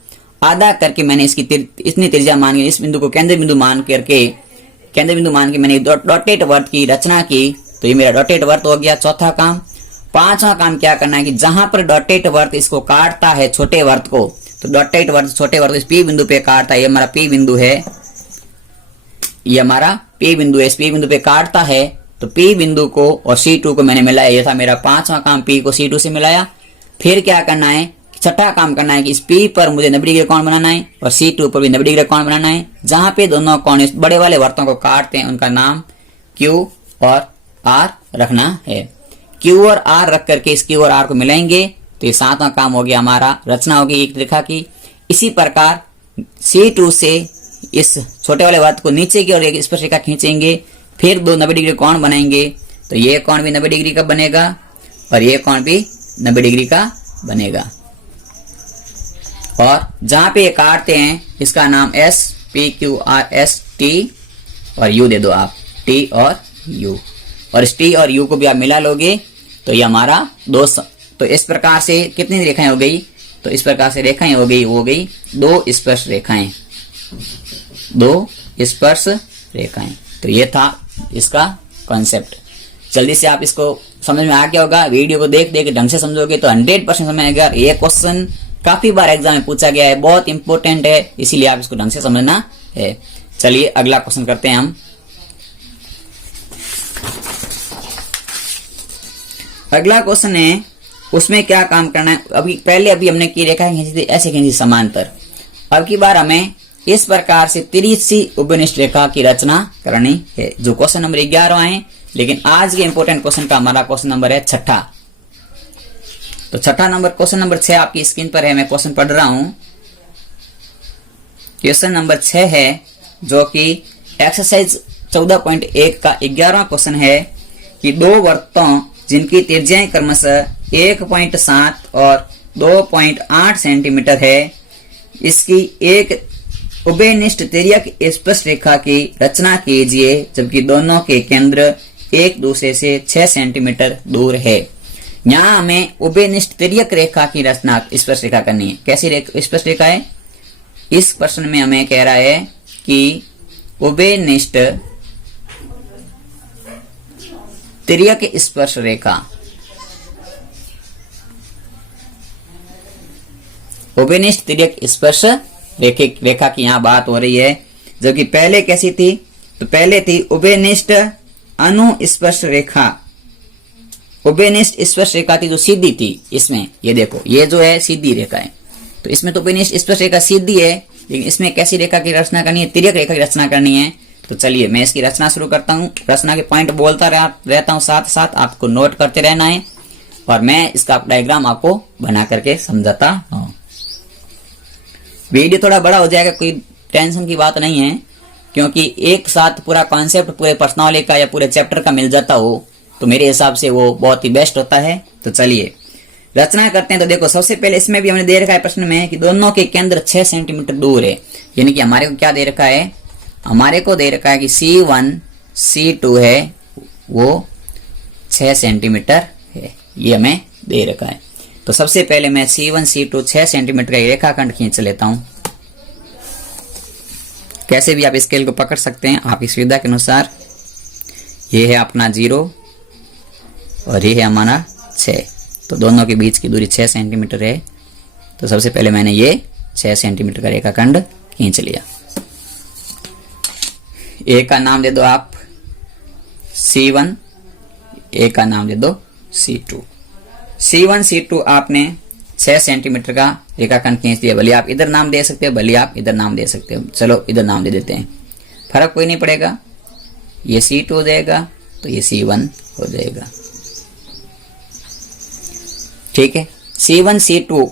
आधा करके मैंने इसकी इतनी त्रिज्या मान के, इस बिंदु को केंद्र बिंदु मान के मैंने डॉटेड वर्त की रचना की। तो ये मेरा डॉटेड वर्त हो गया, चौथा काम। पांचवा काम क्या करना है कि जहां पर डॉटेड वर्त इसको काटता है छोटे वर्त को, तो डॉटेड वर्त छोटे वर्त इस P बिंदु पे काटता है, ये हमारा P बिंदु है, ये हमारा P बिंदु है, इस P बिंदु पे काटता है। तो P बिंदु को और C2 को मैंने मिलाया, ये था मेरा पांचवा काम, P को C2 से मिलाया। फिर क्या करना है, छठा काम करना है कि इस P पर मुझे 90 डिग्री कोण बनाना है और C2 पर भी 90 डिग्री कोण बनाना है। जहां पे दोनों कोण इस बड़े वाले वर्तों को काटते हैं उनका नाम Q और R रखना है। Q और R रख करके इस Q और R को मिलाएंगे। तो ये 7वां काम हो गया हमारा, रचना होगी एक रेखा की। इसी प्रकार C2 से इस छोटे वाले वर्त को नीचे की ओर एक स्पर्श रेखा खींचेंगे, फिर 2 90 डिग्री कोण बनाएंगे। तो ये कोण भी 90 डिग्री का बनेगा और ये कोण भी 90 डिग्री का बनेगा। और जहां पे ये काटते हैं इसका नाम S P Q R S T और U दे दो आप, T और U, और इस T और U को भी आप मिला लोगे। तो ये हमारा तो इस प्रकार से कितनी रेखाएं हो गई? तो इस प्रकार से रेखाएं हो गई, वो गई 2 स्पर्श रेखाएं, 2 स्पर्श रेखाएं। तो ये था इसका कॉन्सेप्ट। जल्दी से आप इसको समझ में आ गया होगा। वीडियो को देख देख ढंग से समझोगे तो 100% समझ आएगा। ये क्वेश्चन काफी बार एग्जाम में पूछा गया है, बहुत इंपॉर्टेंट है, इसीलिए आप इसको ढंग से समझना है। चलिए अगला क्वेश्चन करते हैं हम। अगला क्वेश्चन है, उसमें क्या काम करना है। अभी हमने की रेखा खींची थी, ऐसे खींची समांतर। अब की बार हमें इस प्रकार से तिरछी उभयनिष्ठ रेखा की रचना करनी है, जो क्वेश्चन नंबर 11 है। लेकिन आज के इंपोर्टेंट क्वेश्चन का हमारा क्वेश्चन नंबर है 6। तो 6 नंबर, क्वेश्चन नंबर 6 आपकी स्क्रीन पर है, मैं क्वेश्चन पढ़ रहा हूं। क्वेश्चन नंबर 6 है, जो कि एक्सरसाइज 14.1 का 11वां क्वेश्चन है कि 2 वर्तों जिनकी त्रिज्याएं क्रमशः 1.7 और 2.8 सेंटीमीटर है, इसकी एक उभयनिष्ठ तिर्यक स्पर्श रेखा की रचना कीजिए जबकि दोनों के केंद्र एक दूसरे से 6 सेंटीमीटर दूर है। यहाँ हमें उभयनिष्ठ तिर्यक रेखा की रचना स्पर्श रेखा करनी है। कैसी स्पर्श रेखा है? इस प्रश्न में हमें कह रहा है कि उभयनिष्ठ तिर्यक स्पर्श रेखा, उभयनिष्ठ तिर्यक स्पर्श रेखा की यहाँ बात हो रही है। जबकि पहले कैसी थी? तो पहले थी उभयनिष्ठ अनुस्पर्श रेखा। उभयनिष्ठ स्पर्श रेखा थी जो सीधी थी। इसमें ये देखो, ये जो है सीधी रेखा है, तो इसमें तो उभयनिष्ठ स्पर्श रेखा सीधी है, लेकिन इसमें कैसी रेखा की रचना करनी है? तिर्यक रेखा की रचना करनी है। तो चलिए मैं इसकी रचना शुरू करता हूँ। रचना के पॉइंट बोलता रहता हूँ, साथ साथ आपको नोट करते रहना है और मैं इसका डायग्राम आपको बना करके समझाता हूँ। वीडियो थोड़ा बड़ा हो जाएगा, कोई टेंशन की बात नहीं है, क्योंकि एक साथ पूरा कॉन्सेप्ट पूरे प्रश्नावली का या पूरे चैप्टर का मिल जाता हो तो मेरे हिसाब से वो बहुत ही बेस्ट होता है। तो चलिए रचना करते हैं। तो देखो, सबसे पहले इसमें भी हमने दे रखा है प्रश्न में कि दोनों के केंद्र 6 सेंटीमीटर दूर है। यानी कि हमारे को क्या दे रखा है? हमारे को दे रखा है कि C1 C2 है वो 6 सेंटीमीटर है, ये हमें दे रखा है। तो सबसे पहले मैं C1 C2 6 सेंटीमीटर का रेखाखंड खींच लेता हूं। कैसे भी आप स्केल को पकड़ सकते हैं आपकी सुविधा के अनुसार। ये है अपना 0 और ये है हमारा 6, तो दोनों के बीच की दूरी 6 सेंटीमीटर है। तो सबसे पहले मैंने ये 6 सेंटीमीटर का रेखाखंड खींच लिया। एक का नाम दे दो आप C1, एक का नाम दे दो C2। C1 C2 आपने 6 सेंटीमीटर का रेखाखंड खींच दिया। भले आप इधर नाम दे सकते हो, भले आप इधर नाम दे सकते हो। चलो इधर नाम दे देते हैं, फर्क कोई नहीं पड़ेगा। ये C2 हो जाएगा तो ये C1 हो जाएगा। ठीक है, C1 C2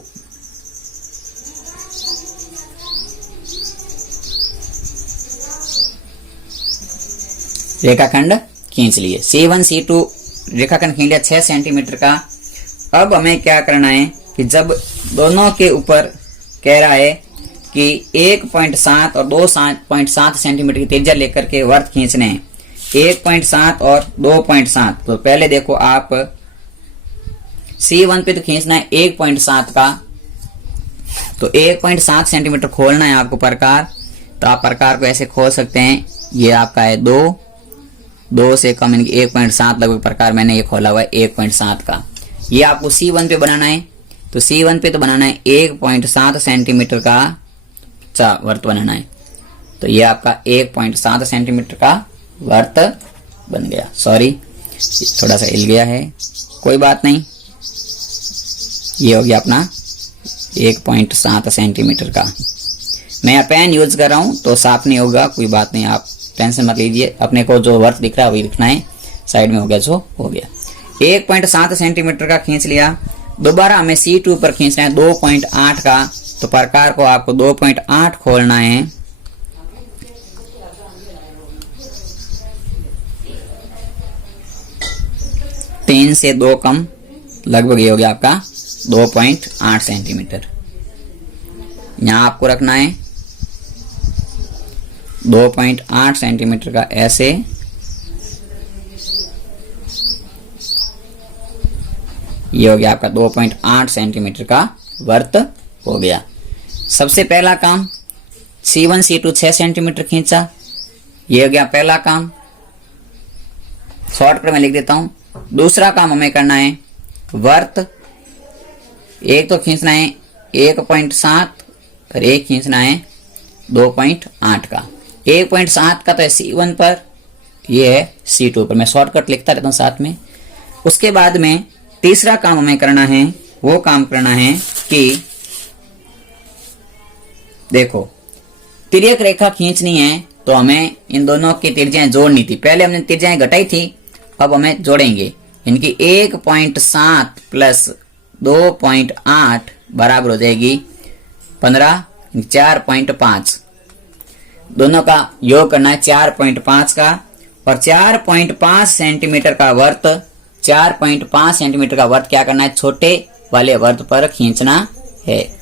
रेखाखंड खींच लिए। C1 C2 रेखाखंड खींच लिया 6 सेंटीमीटर का। अब हमें क्या करना है कि जब दोनों के ऊपर कह रहा है कि 1.7 और 2.7 सेंटीमीटर की त्रिज्या लेकर के वर्त खींचने हैं, 1.7 और 2.7। तो पहले देखो आप C1 पे तो खींचना है 1.7 का, तो 1.7 सेंटीमीटर खोलना है आपको प्रकार। तो आप प्रकार को ऐसे खोल सकते हैं, ये आपका है 2 से कम यानी 1.7 लगभग प्रकार मैंने ये खोला हुआ है 1.7 का। ये आपको C1 पे बनाना है, तो C1 पे तो बनाना है 1.7 सेंटीमीटर का वर्त बनाना है। तो ये आपका 1.7 सेंटीमीटर का वर्त बन गया। सॉरी थोड़ा सा हिल गया है, कोई बात नहीं। ये हो गया अपना 1.7 सेंटीमीटर का। मैं यहाँ पेन यूज कर रहा हूँ तो साफ नहीं होगा, कोई बात नहीं, आप टेंशन मत लीजिए। अपने को जो वर्त दिख रहा है वही लिखना है, साइड में हो गया जो हो गया। 1.7 सेंटीमीटर का खींच लिया। दोबारा हमें C2 पर खींचना है 2.8 का, तो प्रकार को आपको 2.8 खोलना है। तीन से 2 कम लगभग ये हो गया आपका 2.8 सेंटीमीटर। यहां आपको रखना है 2.8 सेंटीमीटर का ऐसे, ये हो गया आपका 2.8 सेंटीमीटर का वर्त हो गया। सबसे पहला काम C1 C2 6 सेंटीमीटर खींचा, ये हो गया पहला काम, शॉर्टकट में लिख देता हूं। दूसरा काम हमें करना है वर्त, एक तो खींचना है 1.7 और एक खींचना है 2.8 का। 1.7 का तो है C1 पर, ये है C2 पर। मैं शॉर्टकट लिखता रहता हूं साथ में। उसके बाद में तीसरा काम हमें करना है, वो काम करना है कि देखो तिर्यक रेखा खींचनी है तो हमें इन दोनों की त्रिज्याएं जोड़नी थी। पहले हमने त्रिज्याएं घटाई थी, अब हमें जोड़ेंगे। इनकी 1.7 प्लस 2.8 बराबर हो जाएगी 15, 4.5। दोनों का योग करना है 4.5 का, और 4.5 सेंटीमीटर का वर्त, 4.5 सेंटीमीटर का वर्त क्या करना है, छोटे वाले वृत्त पर खींचना है।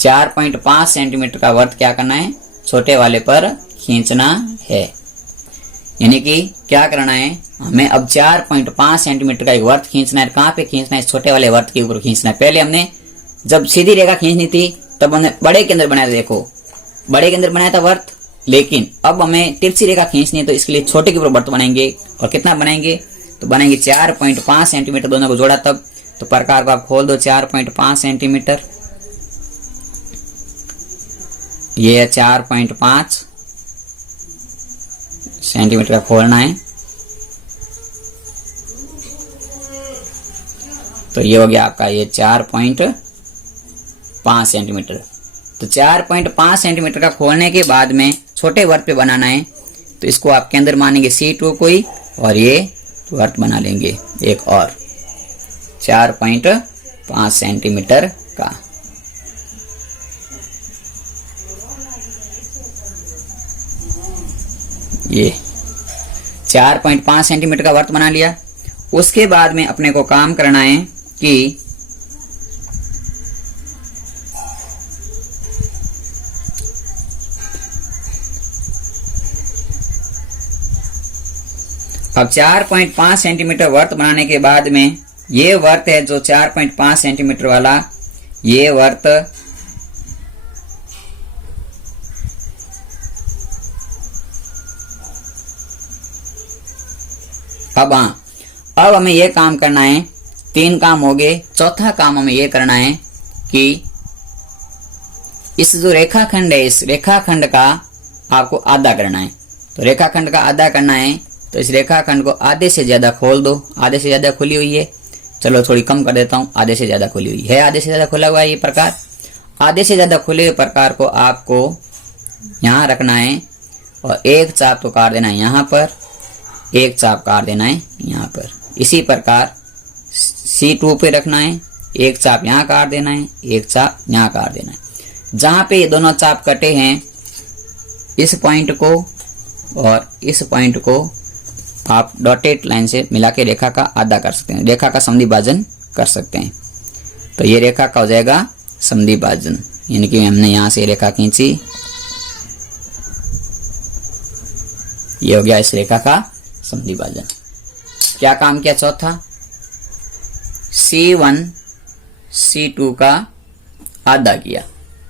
4.5 सेंटीमीटर का वृत्त क्या करना है, छोटे वाले पर खींचना है। यानी कि क्या करना है, हमें अब 4.5 सेंटीमीटर का एक वृत्त खींचना है। कहाँ पे खींचना है, इस छोटे वाले वृत्त के ऊपर खींचना है। पहले हमने जब सीधी रेखा खींचनी थी तब हमने बड़े के अंदर बनाया था, देखो बड़े के अंदर बनाया था वृत्त, लेकिन अब हमें तिरछी रेखा खींचनी है तो इसके लिए छोटे के ऊपर वृत्त बनाएंगे। और कितना बनाएंगे, तो बनाएंगे 4.5 सेंटीमीटर, दोनों को जोड़ा तब। तो प्रकार को आप खोल दो, 4.5 सेंटीमीटर, ये है 4.5 सेंटीमीटर का खोलना है। तो ये हो गया आपका ये 4.5 सेंटीमीटर। तो 4.5 सेंटीमीटर का खोलने के बाद में छोटे वृत्त पे बनाना है, तो इसको आप केंद्र मानेंगे C2 को ही, और ये वृत्त बना लेंगे एक और 4.5 सेंटीमीटर का। ये 4.5 सेंटीमीटर का वृत्त बना लिया। उसके बाद में अपने को काम करना है कि अब 4.5 सेंटीमीटर वृत्त बनाने के बाद में ये वृत्त है जो 4.5 सेंटीमीटर वाला, ये वृत्त अब हमें ये काम करना है, 3 काम हो गए। चौथा काम हमें ये करना है कि इस जो रेखाखंड है, इस रेखाखंड का आपको आधा करना है। तो रेखाखंड का आधा करना है, तो इस रेखाखंड को आधे से ज्यादा खोल दो। आधे से ज्यादा खुली हुई है, चलो थोड़ी कम कर देता हूं, आधे से ज्यादा खुली हुई है, आधे से ज्यादा खुला हुआ है ये प्रकार। आधे से ज्यादा खुले हुए प्रकार को आपको यहां रखना है और एक चाप तो काट देना है यहां पर, एक चाप काट देना है यहां पर। इसी प्रकार C2 पे रखना है, एक चाप यहां काट देना है, एक चाप यहां काट देना है। जहां पे ये दोनों चाप कटे हैं, इस पॉइंट को और इस पॉइंट को आप डॉटेड लाइन से मिला के रेखा का आधा कर सकते हैं, रेखा का समद्विभाजन कर सकते हैं। तो ये रेखा का हो जाएगा समद्विभाजन, यानी कि हमने यहां से रेखा खींची, ये हो गया इस रेखा का समद्विभाजन। क्या काम किया चौथा, C1 C2 का आधा किया।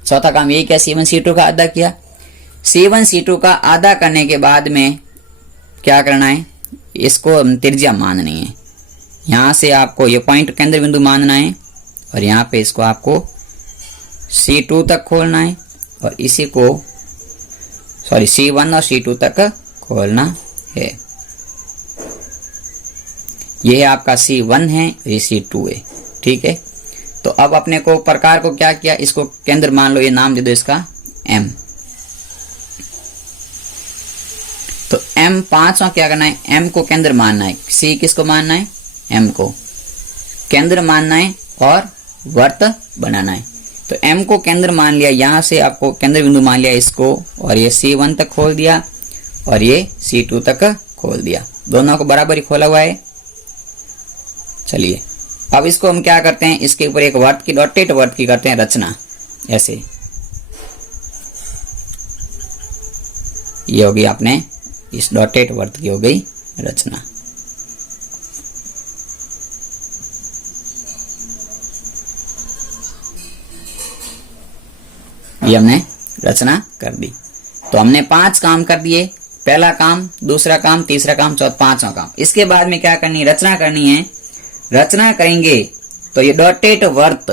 चौथा काम ये किया, C1 C2 का आधा किया। C1 C2 का आधा करने के बाद में क्या करना है, इसको त्रिज्या माननी है। यहां से आपको ये पॉइंट केंद्र बिंदु मानना है और यहाँ पे इसको आपको C2 तक खोलना है और इसी को C1 और C2 तक खोलना है। ये है आपका C1 है, ये C2 है, ठीक है। तो अब अपने को प्रकार को क्या किया, इसको केंद्र मान लो, ये नाम दे दो इसका M। तो M पांचवा क्या करना है, M को केंद्र मानना है। C किसको मानना है, M को केंद्र मानना है और वृत्त बनाना है। तो M को केंद्र मान लिया, यहां से आपको केंद्र बिंदु मान लिया इसको, और ये C1 तक खोल दिया और ये C2 तक खोल दिया, दोनों को बराबर ही खोला हुआ है। चलिए अब इसको हम क्या करते हैं, इसके ऊपर एक वृत्त की, डॉटेड वृत्त की करते हैं रचना। ऐसे ये होगी, आपने इस डॉटेड वृत्त की हो गई रचना। ये हमने रचना कर दी। तो हमने 5 काम कर दिए, पहला काम, दूसरा काम, तीसरा काम, चौथा, 5वां काम। इसके बाद में क्या करनी है, रचना करनी है। रचना करेंगे तो ये डॉटेड वृत्त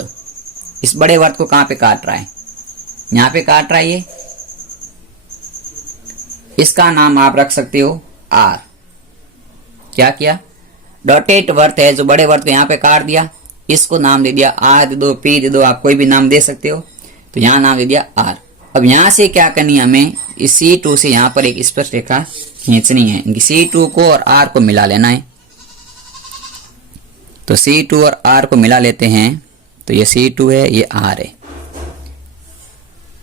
इस बड़े वृत्त को कहां पे काट रहा है, यहां पे काट रहा है। ये इसका नाम आप रख सकते हो R। क्या किया, डॉटेड वृत्त है जो बड़े वृत्त को यहां पे काट दिया, इसको नाम दे दिया R दे दो, P दे दो, आप कोई भी नाम दे सकते हो। तो यहां नाम दे दिया R। अब यहां से क्या करनी है, हमें इस C2 से यहां पर एक स्पर्श रेखा खींचनी है। C2 को और R को मिला लेना है। तो C2 और R को मिला लेते हैं, तो ये C2 है, ये R है।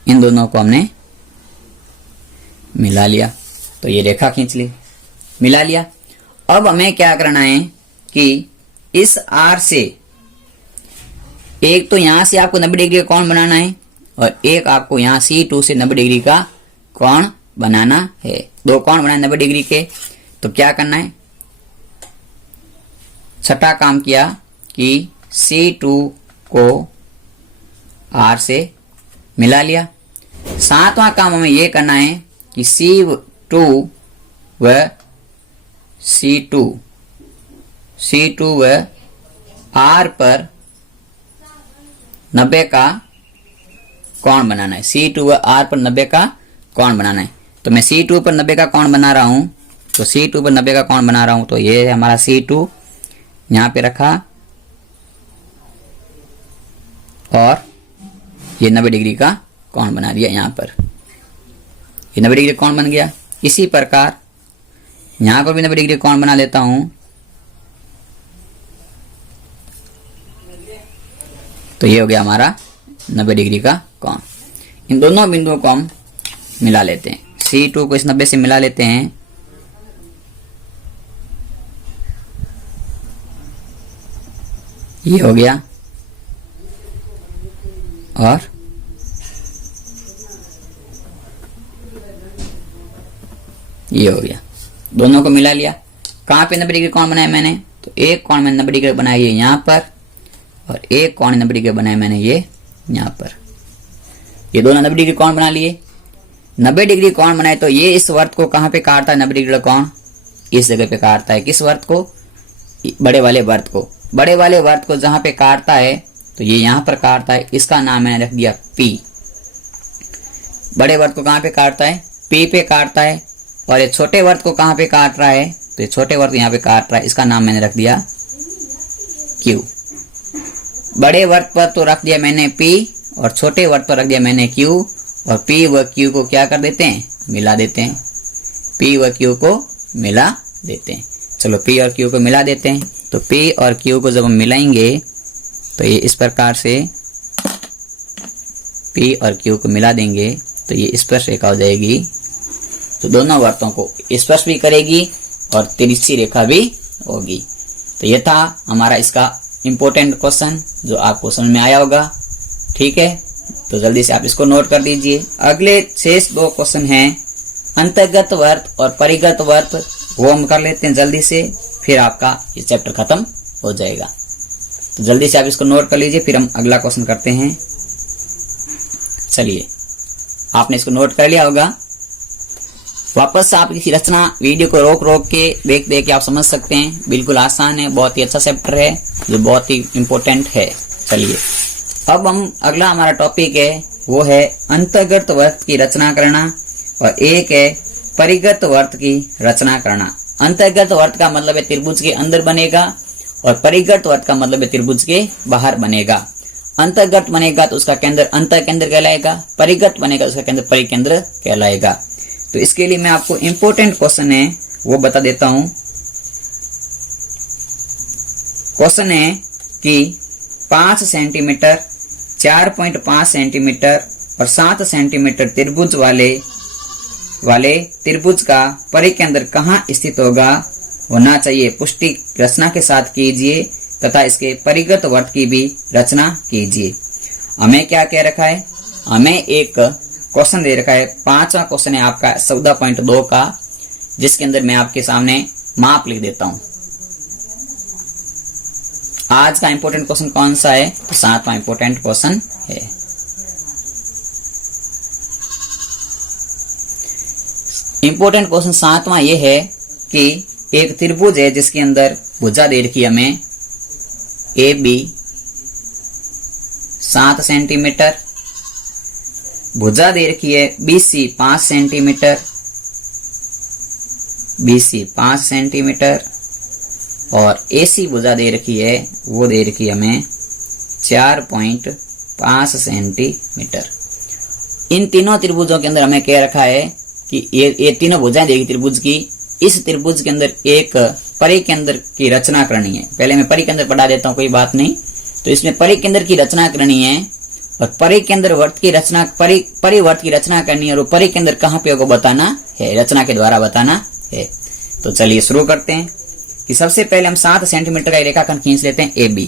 इन दोनों को हमने मिला लिया, तो ये रेखा खींच ली, मिला लिया। अब हमें क्या करना है कि इस R से एक तो यहां से आपको 90 डिग्री का कोण बनाना है और एक आपको यहां C2 से 90 डिग्री का कोण बनाना है। दो कोण बनाए 90 डिग्री के। तो क्या करना है, छठा काम किया कि C2 को R से मिला लिया। सातवां काम हमें यह करना है कि C2 व C2 व R पर 90 का कोण बनाना है। C2 व R पर 90 का कोण बनाना है। तो मैं C2 पर 90 का कोण बना रहा हूं। तो C2 पर 90 का कोण बना रहा हूं। तो ये है हमारा C2 यहां पे रखा और ये 90 डिग्री का कोण बना दिया। यहां पर ये 90 डिग्री कोण बन गया। इसी प्रकार यहां पर भी 90 डिग्री कोण बना लेता हूं। तो ये हो गया हमारा 90 डिग्री का कोण। इन दोनों बिंदुओं को हम मिला लेते हैं। C2 को इस 90 से मिला लेते हैं। ये हो गया और ये हो गया। दोनों को मिला लिया। कहां पे 90 डिग्री कोण बनाया मैंने, तो एक कोण मैंने 90 डिग्री बनाया ये यहां पर और एक कोण 90 डिग्री बनाया मैंने ये यहां पर। ये दोनों 90 डिग्री कोण बना लिए। 90 डिग्री कोण बनाए तो ये इस वर्त को कहां पे काटता है, 90 डिग्री का कोण इस जगह पे काटता है। किस वर्त को, बड़े वाले वर्त को। बड़े वाले वर्त को जहां पे काटता है तो ये यहां पर काटता है। इसका नाम मैंने रख दिया P। बड़े वर्त को कहां पे काटता है, P पे काटता है। और ये छोटे वर्त को कहां पे काट रहा है, तो ये छोटे वर्त यहां पे काट रहा है। इसका नाम मैंने रख दिया Q। बड़े वर्त पर तो रख दिया मैंने P और छोटे वर्त पर रख दिया मैंने Q। और P व Q को क्या कर देते हैं, मिला देते हैं। P व Q को मिला देते हैं। चलो P और Q को मिला देते हैं। तो P और Q को जब हम मिलाएंगे तो ये इस प्रकार से P और Q को मिला देंगे तो ये स्पर्श रेखा हो जाएगी। तो दोनों वर्तों को स्पर्श भी करेगी और तिरछी रेखा भी होगी। तो ये था हमारा इसका इंपॉर्टेंट क्वेश्चन जो आपको समझ में आया होगा। ठीक है, तो जल्दी से आप इसको नोट कर दीजिए। अगले शेष दो क्वेश्चन हैं अंतर्गत वर्त और परिगत वर्त, वो हम कर लेते हैं जल्दी से, फिर आपका ये चैप्टर खत्म हो जाएगा। तो जल्दी से आप इसको नोट कर लीजिए, फिर हम अगला क्वेश्चन करते हैं। चलिए, आपने इसको नोट कर लिया होगा। वापस आप किसी रचना वीडियो को रोक रोक के देख देख के आप समझ सकते हैं। बिल्कुल आसान है, बहुत ही अच्छा चैप्टर है जो बहुत ही इंपॉर्टेंट है। चलिए, अब हम अगला हमारा टॉपिक है वो है अंतर्गत वर्त की रचना करना और एक है परिगत वर्त की रचना करना। अंतर्गत वर्त का मतलब है त्रिभुज के अंदर बनेगा और परिगत वर्त का मतलब है त्रिभुज के बाहर बनेगा। अंतर्गत बनेगा तो उसका केंद्र अंतर केंद्र कहलाएगा, परिगत बनेगा तो उसका केंद्र परिकेंद्र कहलाएगा। तो इसके लिए मैं आपको इंपॉर्टेंट क्वेश्चन है वो बता देता हूं। क्वेश्चन है कि 5 सेंटीमीटर, 4.5 सेंटीमीटर और 7 सेंटीमीटर त्रिभुज वाले त्रिभुज का परिकेंद्र कहाँ स्थित होना चाहिए, पुष्टि रचना के साथ कीजिए तथा इसके परिगत वर्त की भी रचना कीजिए। हमें क्या कह रखा है, हमें एक क्वेश्चन दे रखा है। 5वां क्वेश्चन है आपका 14.2 का, जिसके अंदर मैं आपके सामने माप लिख देता हूं। आज का इंपॉर्टेंट क्वेश्चन कौन सा है, तो 7वां इंपॉर्टेंट क्वेश्चन है। इंपॉर्टेंट क्वेश्चन 7वां ये है कि एक त्रिभुज है जिसके अंदर भुजा दे रखी है हमें AB 7 सेंटीमीटर, भुजा दे रखी है BC 5 सेंटीमीटर, BC 5 सेंटीमीटर और AC भुजा दे रखी है वो दे रखी है हमें 4.5 सेंटीमीटर। इन तीनों त्रिभुजों के अंदर हमें कह रखा है कि ये तीनों भुजाएं देगी त्रिभुज की। इस त्रिभुज के अंदर एक परिकेंद्र की रचना करनी है। पहले मैं परिकेंद्र पढ़ा देता हूं, कोई बात नहीं। तो इसमें परिकेंद्र की रचना करनी है और परिकेंद्र वर्त की रचना परिवर्त की रचना करनी है और परिकेंद्र कहाँ पे होगा बताना है, रचना के द्वारा बताना है। तो चलिए शुरू करते हैं कि सबसे पहले हम 7 सेंटीमीटर का रेखाखंड खींच लेते हैं AB।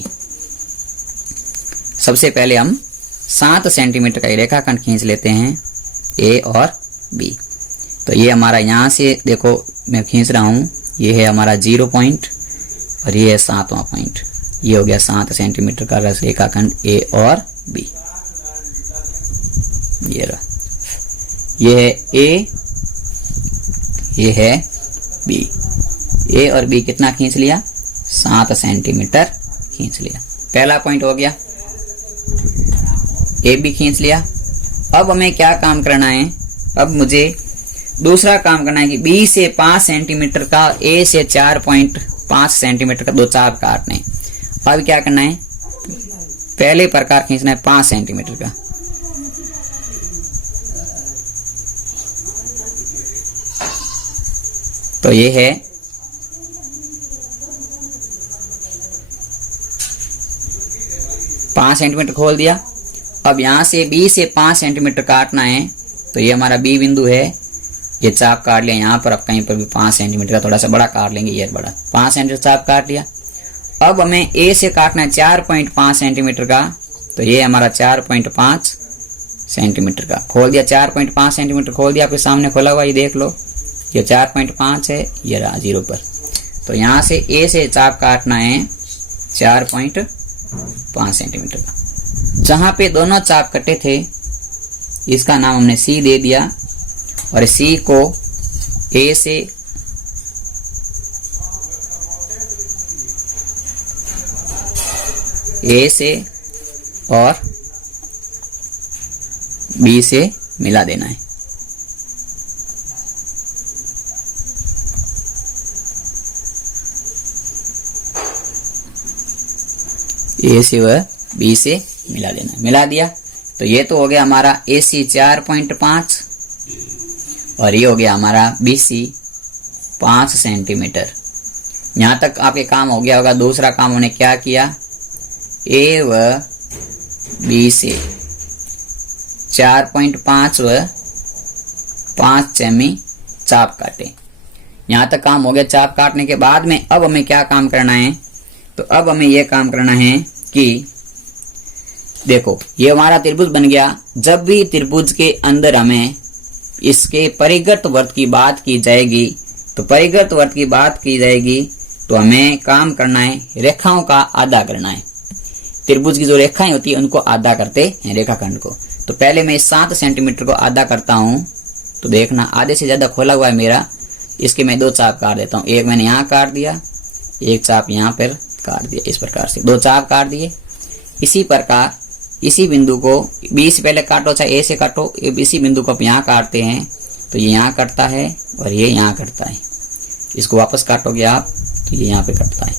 सबसे पहले हम 7 सेंटीमीटर का रेखाखंड खींच लेते हैं ए और बी। तो ये हमारा यहाँ से देखो मैं खींच रहा हूँ, ये है हमारा 0 पॉइंट और ये है 7वां पॉइंट। ये हो गया 7 सेंटीमीटर का रेखाखंड ए और बी। ये रहा, ये है ए, ये है बी। ए और बी कितना खींच लिया? 7 सेंटीमीटर खींच लिया। पहला पॉइंट हो गया, ए बी खींच लिया। अब हमें क्या काम करना है? अब मुझे दूसरा काम करना है कि बी से 5 सेंटीमीटर का, ए से 4.5 सेंटीमीटर का 2 चाप काटने। अब क्या करना है? पहले प्रकार खींचना है 5 सेंटीमीटर का। तो ये है 5 सेंटीमीटर खोल दिया। अब यहां से बी से 5 सेंटीमीटर काटना है। तो ये हमारा बी बिंदु है, ये चाप काट लिया। यहाँ पर अब कहीं पर भी 5 सेंटीमीटर का थोड़ा सा बड़ा काट लेंगे, ये बड़ा 5 सेंटीमीटर चाप काट लिया। अब हमें ए से काटना है 4.5 सेंटीमीटर का। तो ये हमारा 4.5 सेंटीमीटर का खोल दिया। 4.5 सेंटीमीटर खोल दिया, आपके सामने खोला हुआ, ये देख लो, ये 4.5 है, ये रहा 0 पर। तो यहाँ से ए से चाप काटना है 4.5 सेंटीमीटर का। जहां पे दोनों चाप कटे थे इसका नाम हमने सी दे दिया, और सी को ए से और बी से मिला देना है। ए से व बी से मिला देना, मिला दिया। तो ये तो हो गया हमारा ए सी 4.5 और ये हो गया हमारा बी सी 5 सेंटीमीटर। यहां तक आपके काम हो गया होगा। दूसरा काम हमने क्या किया? ए व बी से 4.5 व 5 सेमी चाप काटे। यहां तक काम हो गया चाप काटने के बाद में। अब हमें क्या काम करना है? तो अब हमें यह काम करना है कि देखो ये हमारा त्रिभुज बन गया। जब भी त्रिभुज के अंदर हमें इसके परिगत वृत्त की बात की जाएगी, तो परिगत वृत्त की बात की जाएगी तो हमें काम करना है रेखाओं का आधा करना है। त्रिभुज की जो रेखाएं होती है उनको आधा करते हैं रेखाखंड को। तो पहले मैं 7 सेंटीमीटर को आधा करता हूं। तो देखना आधे से ज्यादा खोला हुआ है मेरा, इसके मैं 2 चाप काट देता हूं। एक मैंने यहाँ काट दिया, एक चाप यहाँ पर काट दिया। इस प्रकार से 2 चाप काट दिए। इसी प्रकार इसी बिंदु को बी से पहले काटो, चाहे ए से काटो, इसी बिंदु को आप यहाँ काटते हैं तो ये यहाँ कटता है और ये यहाँ कटता है। इसको वापस काटोगे आप तो ये यहाँ पे कटता है।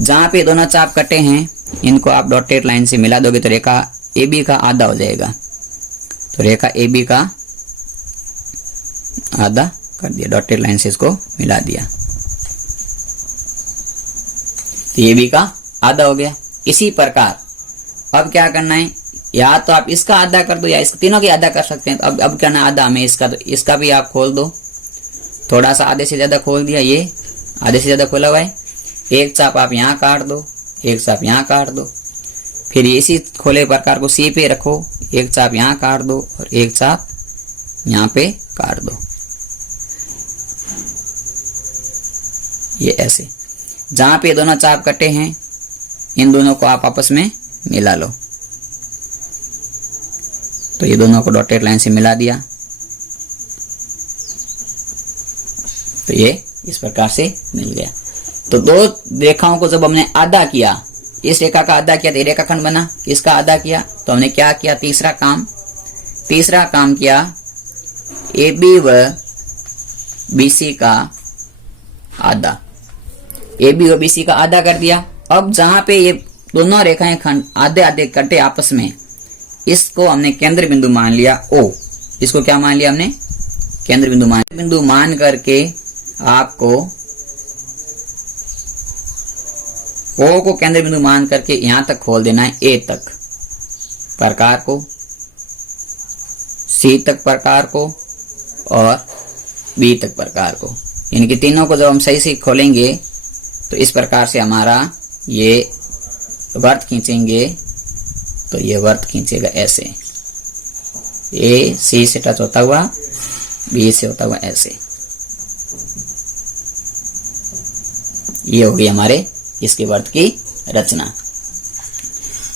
जहां पे दोनों चाप कटे हैं इनको आप डॉटेड लाइन से मिला दोगे तो रेखा ए बी का आधा हो जाएगा। तो रेखा ए बी का आधा कर दिया, डॉटेड लाइन से इसको मिला दिया, तो ए बी का आधा हो गया। इसी प्रकार अब क्या करना है? या तो आप इसका आधा कर दो या इसका, तीनों की आधा कर सकते हैं। तो अब करना आधा हमें इसका, तो इसका भी आप खोल दो। थोड़ा सा आधे से ज्यादा खोल दिया, ये आधे से ज्यादा खोला हुआ है। एक चाप आप यहाँ काट दो, एक चाप यहाँ काट दो। फिर इसी खोले प्रकार को सी पे रखो, एक चाप यहाँ काट दो और एक चाप यहाँ पे काट दो। ये ऐसे जहां पे दोनों चाप कटे हैं इन दोनों को आप आपस में मिला लो। तो ये दोनों को डॉटेड लाइन से मिला दिया। तो ये इस प्रकार से मिल गया। तो 2 रेखाओं को जब हमने आधा किया, इस रेखा का आधा किया तो रेखाखंड बना, इसका आधा किया तो हमने क्या किया? तीसरा काम किया ए बी व बी सी का आधा, ए बी व बी सी का आधा कर दिया। अब जहां पे ये दोनों रेखाएं खंड आधे आधे कटे आपस में, इसको हमने केंद्र बिंदु मान लिया ओ। इसको क्या मान लिया हमने? केंद्र बिंदु मान करके आपको ओ को केंद्र बिंदु मान करके यहां तक खोल देना है, ए तक प्रकार को, सी तक प्रकार को और बी तक प्रकार को। इनके तीनों को जब हम सही से खोलेंगे तो इस प्रकार से हमारा ये वृत्त खींचेंगे तो ये वर्त खींचेगा ऐसे, ए सी से टच होता हुआ, बी से होता हुआ ऐसे। ये होगी हमारे इसके वर्त की रचना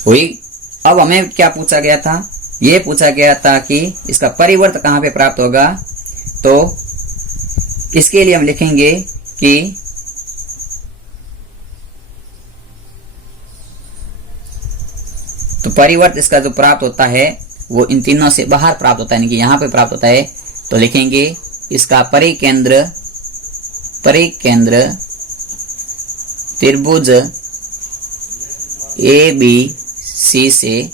हुई। अब हमें क्या पूछा गया था, ये पूछा गया था कि इसका परिवर्त कहां पे प्राप्त होगा। तो इसके लिए हम लिखेंगे कि तो परिवर्त इसका जो प्राप्त होता है वो इन तीनों से बाहर प्राप्त होता है, यानी कि यहां पे प्राप्त होता है। तो लिखेंगे इसका परिकेंद्र त्रिभुज ए बी सी से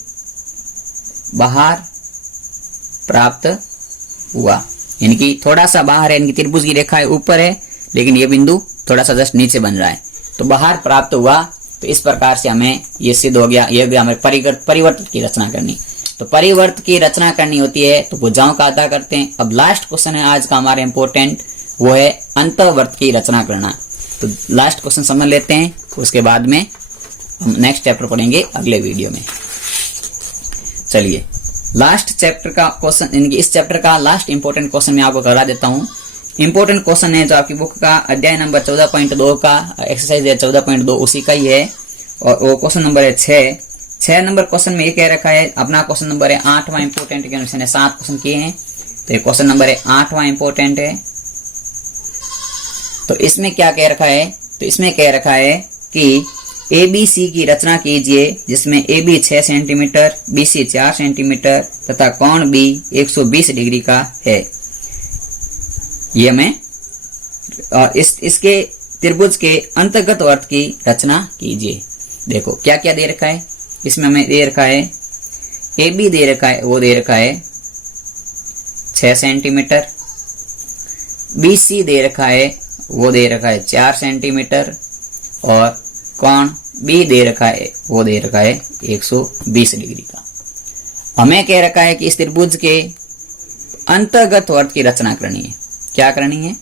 बाहर प्राप्त हुआ, यानी कि थोड़ा सा बाहर है, यानी कि त्रिभुज की रेखा ऊपर है लेकिन ये बिंदु थोड़ा सा जस्ट नीचे बन रहा है, तो बाहर प्राप्त हुआ। तो इस प्रकार से हमें ये सिद्ध हो गया, ये भी हमें परिवर्त की रचना करनी। तो परिवर्त की रचना करनी होती है तो भुजाओं का अदा करते हैं। अब लास्ट क्वेश्चन है आज का हमारा इंपॉर्टेंट, वो है अंतःवर्त की रचना करना। तो लास्ट क्वेश्चन समझ लेते हैं, उसके बाद में हम नेक्स्ट चैप्टर पढ़ेंगे अगले वीडियो में। चलिए लास्ट चैप्टर का क्वेश्चन, यानी कि इस चैप्टर का लास्ट इंपॉर्टेंट क्वेश्चन मैं आपको करा देता हूं। इंपॉर्टेंट क्वेश्चन है जो आपकी बुक का अध्याय नंबर 14.2 का एक्सरसाइज है 14.2 उसी का ही है, और वो क्वेश्चन नंबर है 6 नंबर क्वेश्चन में ये कह रखा है, अपना क्वेश्चन नंबर है 8वां इंपॉर्टेंट के अनुसार 7 क्वेश्चन किए हैं, तो ये क्वेश्चन नंबर है 8वां इंपॉर्टेंट है। तो इसमें क्या कह रखा है, तो इसमें कह रखा है कि ABC की रचना कीजिए जिसमें AB 6 सेंटीमीटर, BC 4 सेंटीमीटर तथा कोण B 120 डिग्री का है। ये हमें इसके त्रिभुज के अंतर्गत वर्त की रचना कीजिए। देखो क्या क्या दे रखा है, इसमें हमें दे रखा है AB दे रखा है, वो दे रखा है 6 सेंटीमीटर, BC दे रखा है, वो दे रखा है 4 सेंटीमीटर, और कोण B दे रखा है, वो दे रखा है 120 डिग्री का। हमें कह रखा है कि इस त्रिभुज के अंतर्गत वर्त की रचना करनी है। क्या करनी है,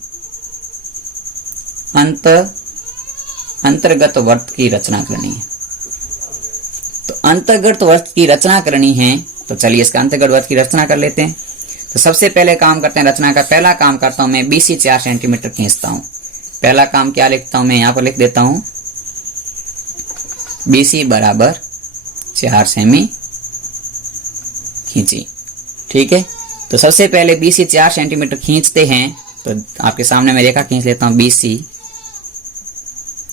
अंतर्गत वर्त की रचना करनी है। तो अंतर्गत वर्त की रचना करनी है, तो चलिए इसका अंतर्गत वर्त की रचना कर लेते हैं। तो सबसे पहले काम करते हैं रचना का। पहला काम करता हूं मैं BC 4 सेंटीमीटर खींचता हूं। पहला काम क्या लिखता हूं मैं, यहां पर लिख देता हूं BC बराबर 4 सेमी खींची। ठीक है, तो सबसे पहले BC 4 सेंटीमीटर खींचते हैं। तो आपके सामने मैं रेखा खींच लेता हूं, BC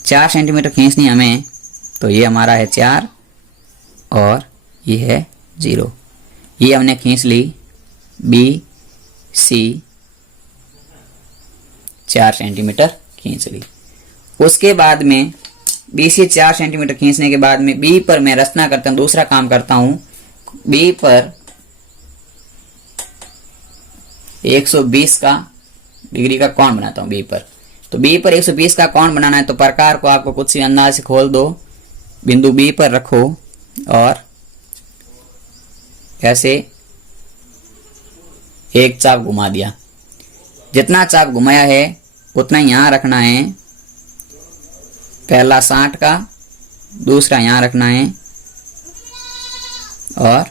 4 सेंटीमीटर खींचनी हमें, तो ये हमारा है 4 और ये है 0। ये हमने खींच ली BC 4 सेंटीमीटर खींच ली। उसके बाद में BC 4 सेंटीमीटर खींचने के बाद में B पर मैं रचना करता हूं, दूसरा काम करता हूं। B पर 120 का डिग्री का कोण बनाता हूं B पर। तो B पर 120 का कोण बनाना है, तो प्रकार को आपको कुछ अंदाज से खोल दो, बिंदु B पर रखो और ऐसे एक चाप घुमा दिया। जितना चाप घुमाया है उतना यहां रखना है, पहला 60 का, दूसरा यहां रखना है, और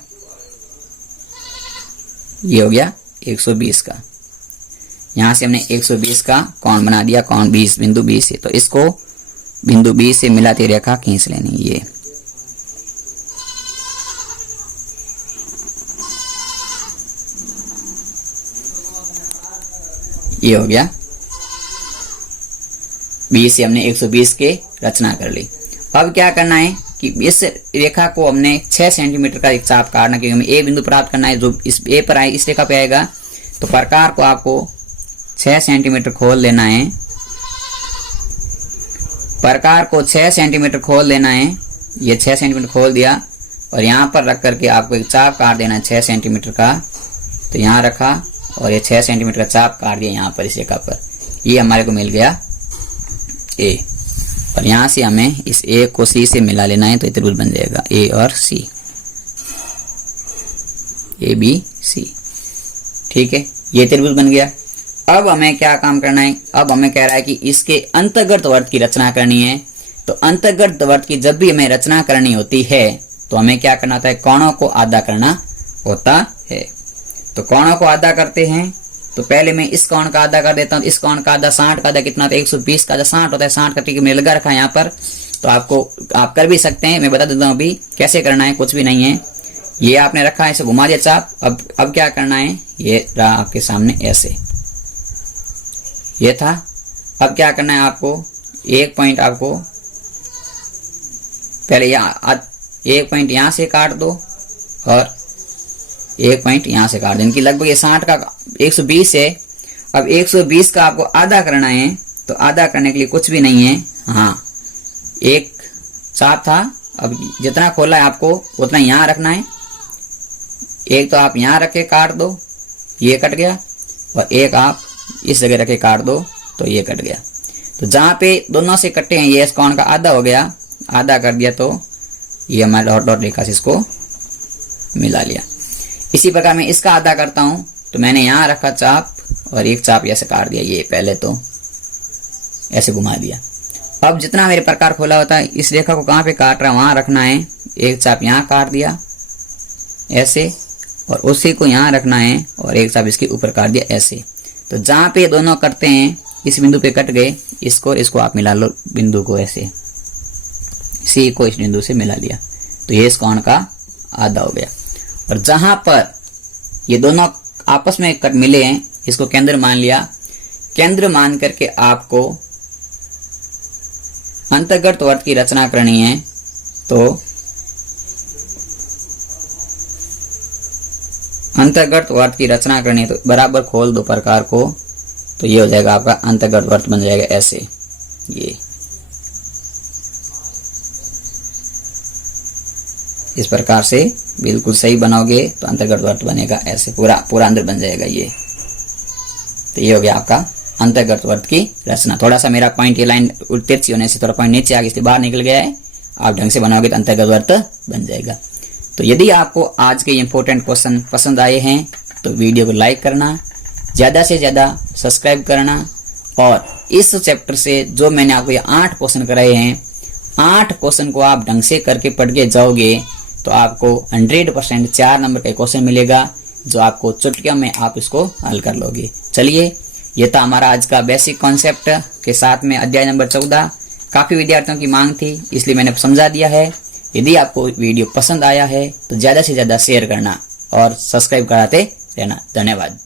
ये हो गया 120 का। यहां से हमने 120 का कोण बना दिया, कोण 20 बिंदु 20 से। तो इसको बिंदु 20 से मिलाती रेखा खींच लेनी। ये हो गया, 20 से हमने 120 के रचना कर ली। अब क्या करना है कि इस रेखा को हमने 6 सेंटीमीटर का एक चाप काटना, क्योंकि हमें A बिंदु प्राप्त करना है जो इस A पर आए, इस रेखा पे आएगा। तो प्रकार को आपको 6 सेंटीमीटर खोल लेना है, प्रकार को 6 सेंटीमीटर खोल लेना है। ये 6 सेंटीमीटर खोल दिया और यहाँ पर रख करके आपको एक चाप काट देना है 6 सेंटीमीटर का। तो यहाँ रखा और ये 6 सेंटीमीटर का चाप काट दिया यहाँ पर इस रेखा पर। ये हमारे को मिल गया A, और यहाँ से हमें इस A को C से मिला लेना है, तो त्रिभुज बन जाएगा A और C, ABC। ठीक है, ये त्रिभुज बन गया। अब हमें क्या काम करना है, अब हमें कह रहा है कि इसके अंतर्गत वर्त की रचना करनी है। तो अंतर्गत वर्त की जब भी हमें रचना करनी होती है तो तो हमें क्या करना होता है, कोणों को आधा करना होता है। तो कोणों को आधा करते हैं, तो पहले मैं इस कोण का आधा कर देता हूँ। इस कोण का आधा 60 का आधा कितना होता है, 120 का आधा 60 होता है। 60 का ठीक मैंने लगा रखा है यहाँ पर, तो आप कर भी सकते हैं। मैं बता देता हूँ अभी कैसे करना है, कुछ भी नहीं है। ये आपने रखा है, इसे घुमा दिया चाप। अब क्या करना है, ये रहा आपके सामने ऐसे, ये था। अब क्या करना है आपको, एक पॉइंट आपको पहले एक पॉइंट यहां से काट दो और एक पॉइंट यहां से काट दो। इनकी लगभग ये 60 का 120 है। अब 120 का आपको आधा करना है, तो आधा करने के लिए कुछ भी नहीं है। हाँ, एक चाप था, अब जितना खोला है आपको उतना यहां रखना है। एक तो आप यहां रख के काट दो, ये कट गया, और एक आप इस जगह रख के काट दो, तो ये कट गया। तो जहां पे दोनों से कटे हैं, ये इस कोण का आधा हो गया, आधा कर दिया, तो ये हमारा डॉट डॉट रेखा से इसको मिला लिया। इसी प्रकार मैं इसका आधा करता हूं, तो मैंने यहां रखा चाप और एक चाप ऐसे काट दिया, ये पहले तो ऐसे घुमा दिया। अब जितना मेरे प्रकार खोला होता है, इस रेखा को कहां पे काट रहा है वहां रखना है। एक चाप यहां काट दिया ऐसे, और उसी को यहां रखना है, और एक चाप इसके ऊपर काट दिया ऐसे। तो जहां पे दोनों कटते हैं, इस बिंदु पे कट गए, इसको और इसको आप मिला लो बिंदु को, ऐसे सी को इस बिंदु से मिला लिया, तो ये इस कोण का आधा हो गया। और जहां पर ये दोनों आपस में कट मिले हैं, इसको केंद्र मान लिया। केंद्र मान करके आपको अंतर्गत वर्त की रचना करनी है। तो अंतर्गत वर्त की रचना करनी है, तो बराबर खोल दो प्रकार को, तो ये हो जाएगा आपका अंतर्गत वर्त बन जाएगा ऐसे। ये इस प्रकार से बिल्कुल सही बनाओगे तो अंतर्गत वर्त बनेगा ऐसे, पूरा अंदर बन जाएगा ये। तो ये हो गया आपका अंतर्गत वर्त की रचना। थोड़ा सा मेरा पॉइंट, ये लाइन तिरछी होने से थोड़ा पॉइंट नीचे आ गया, इसलिए बाहर निकल गया है। आप ढंग से बनाओगे तो अंतर्गत वर्त बन जाएगा। तो यदि आपको आज के इंपॉर्टेंट क्वेश्चन पसंद आए हैं, तो वीडियो को लाइक करना, ज्यादा से ज्यादा सब्सक्राइब करना, और इस चैप्टर से जो मैंने आपको ये 8 क्वेश्चन कराए हैं, 8 क्वेश्चन को आप ढंग से करके पढ़ के जाओगे तो आपको 100% 4 नंबर का क्वेश्चन मिलेगा, जो आपको चुटकियों में आप इसको हल कर लोगे। चलिए, ये था हमारा आज का बेसिक कॉन्सेप्ट के साथ में अध्याय नंबर 14। काफी विद्यार्थियों की मांग थी, इसलिए मैंने समझा दिया है। यदि आपको वीडियो पसंद आया है तो ज्यादा से ज्यादा शेयर करना और सब्सक्राइब कराते रहना। धन्यवाद।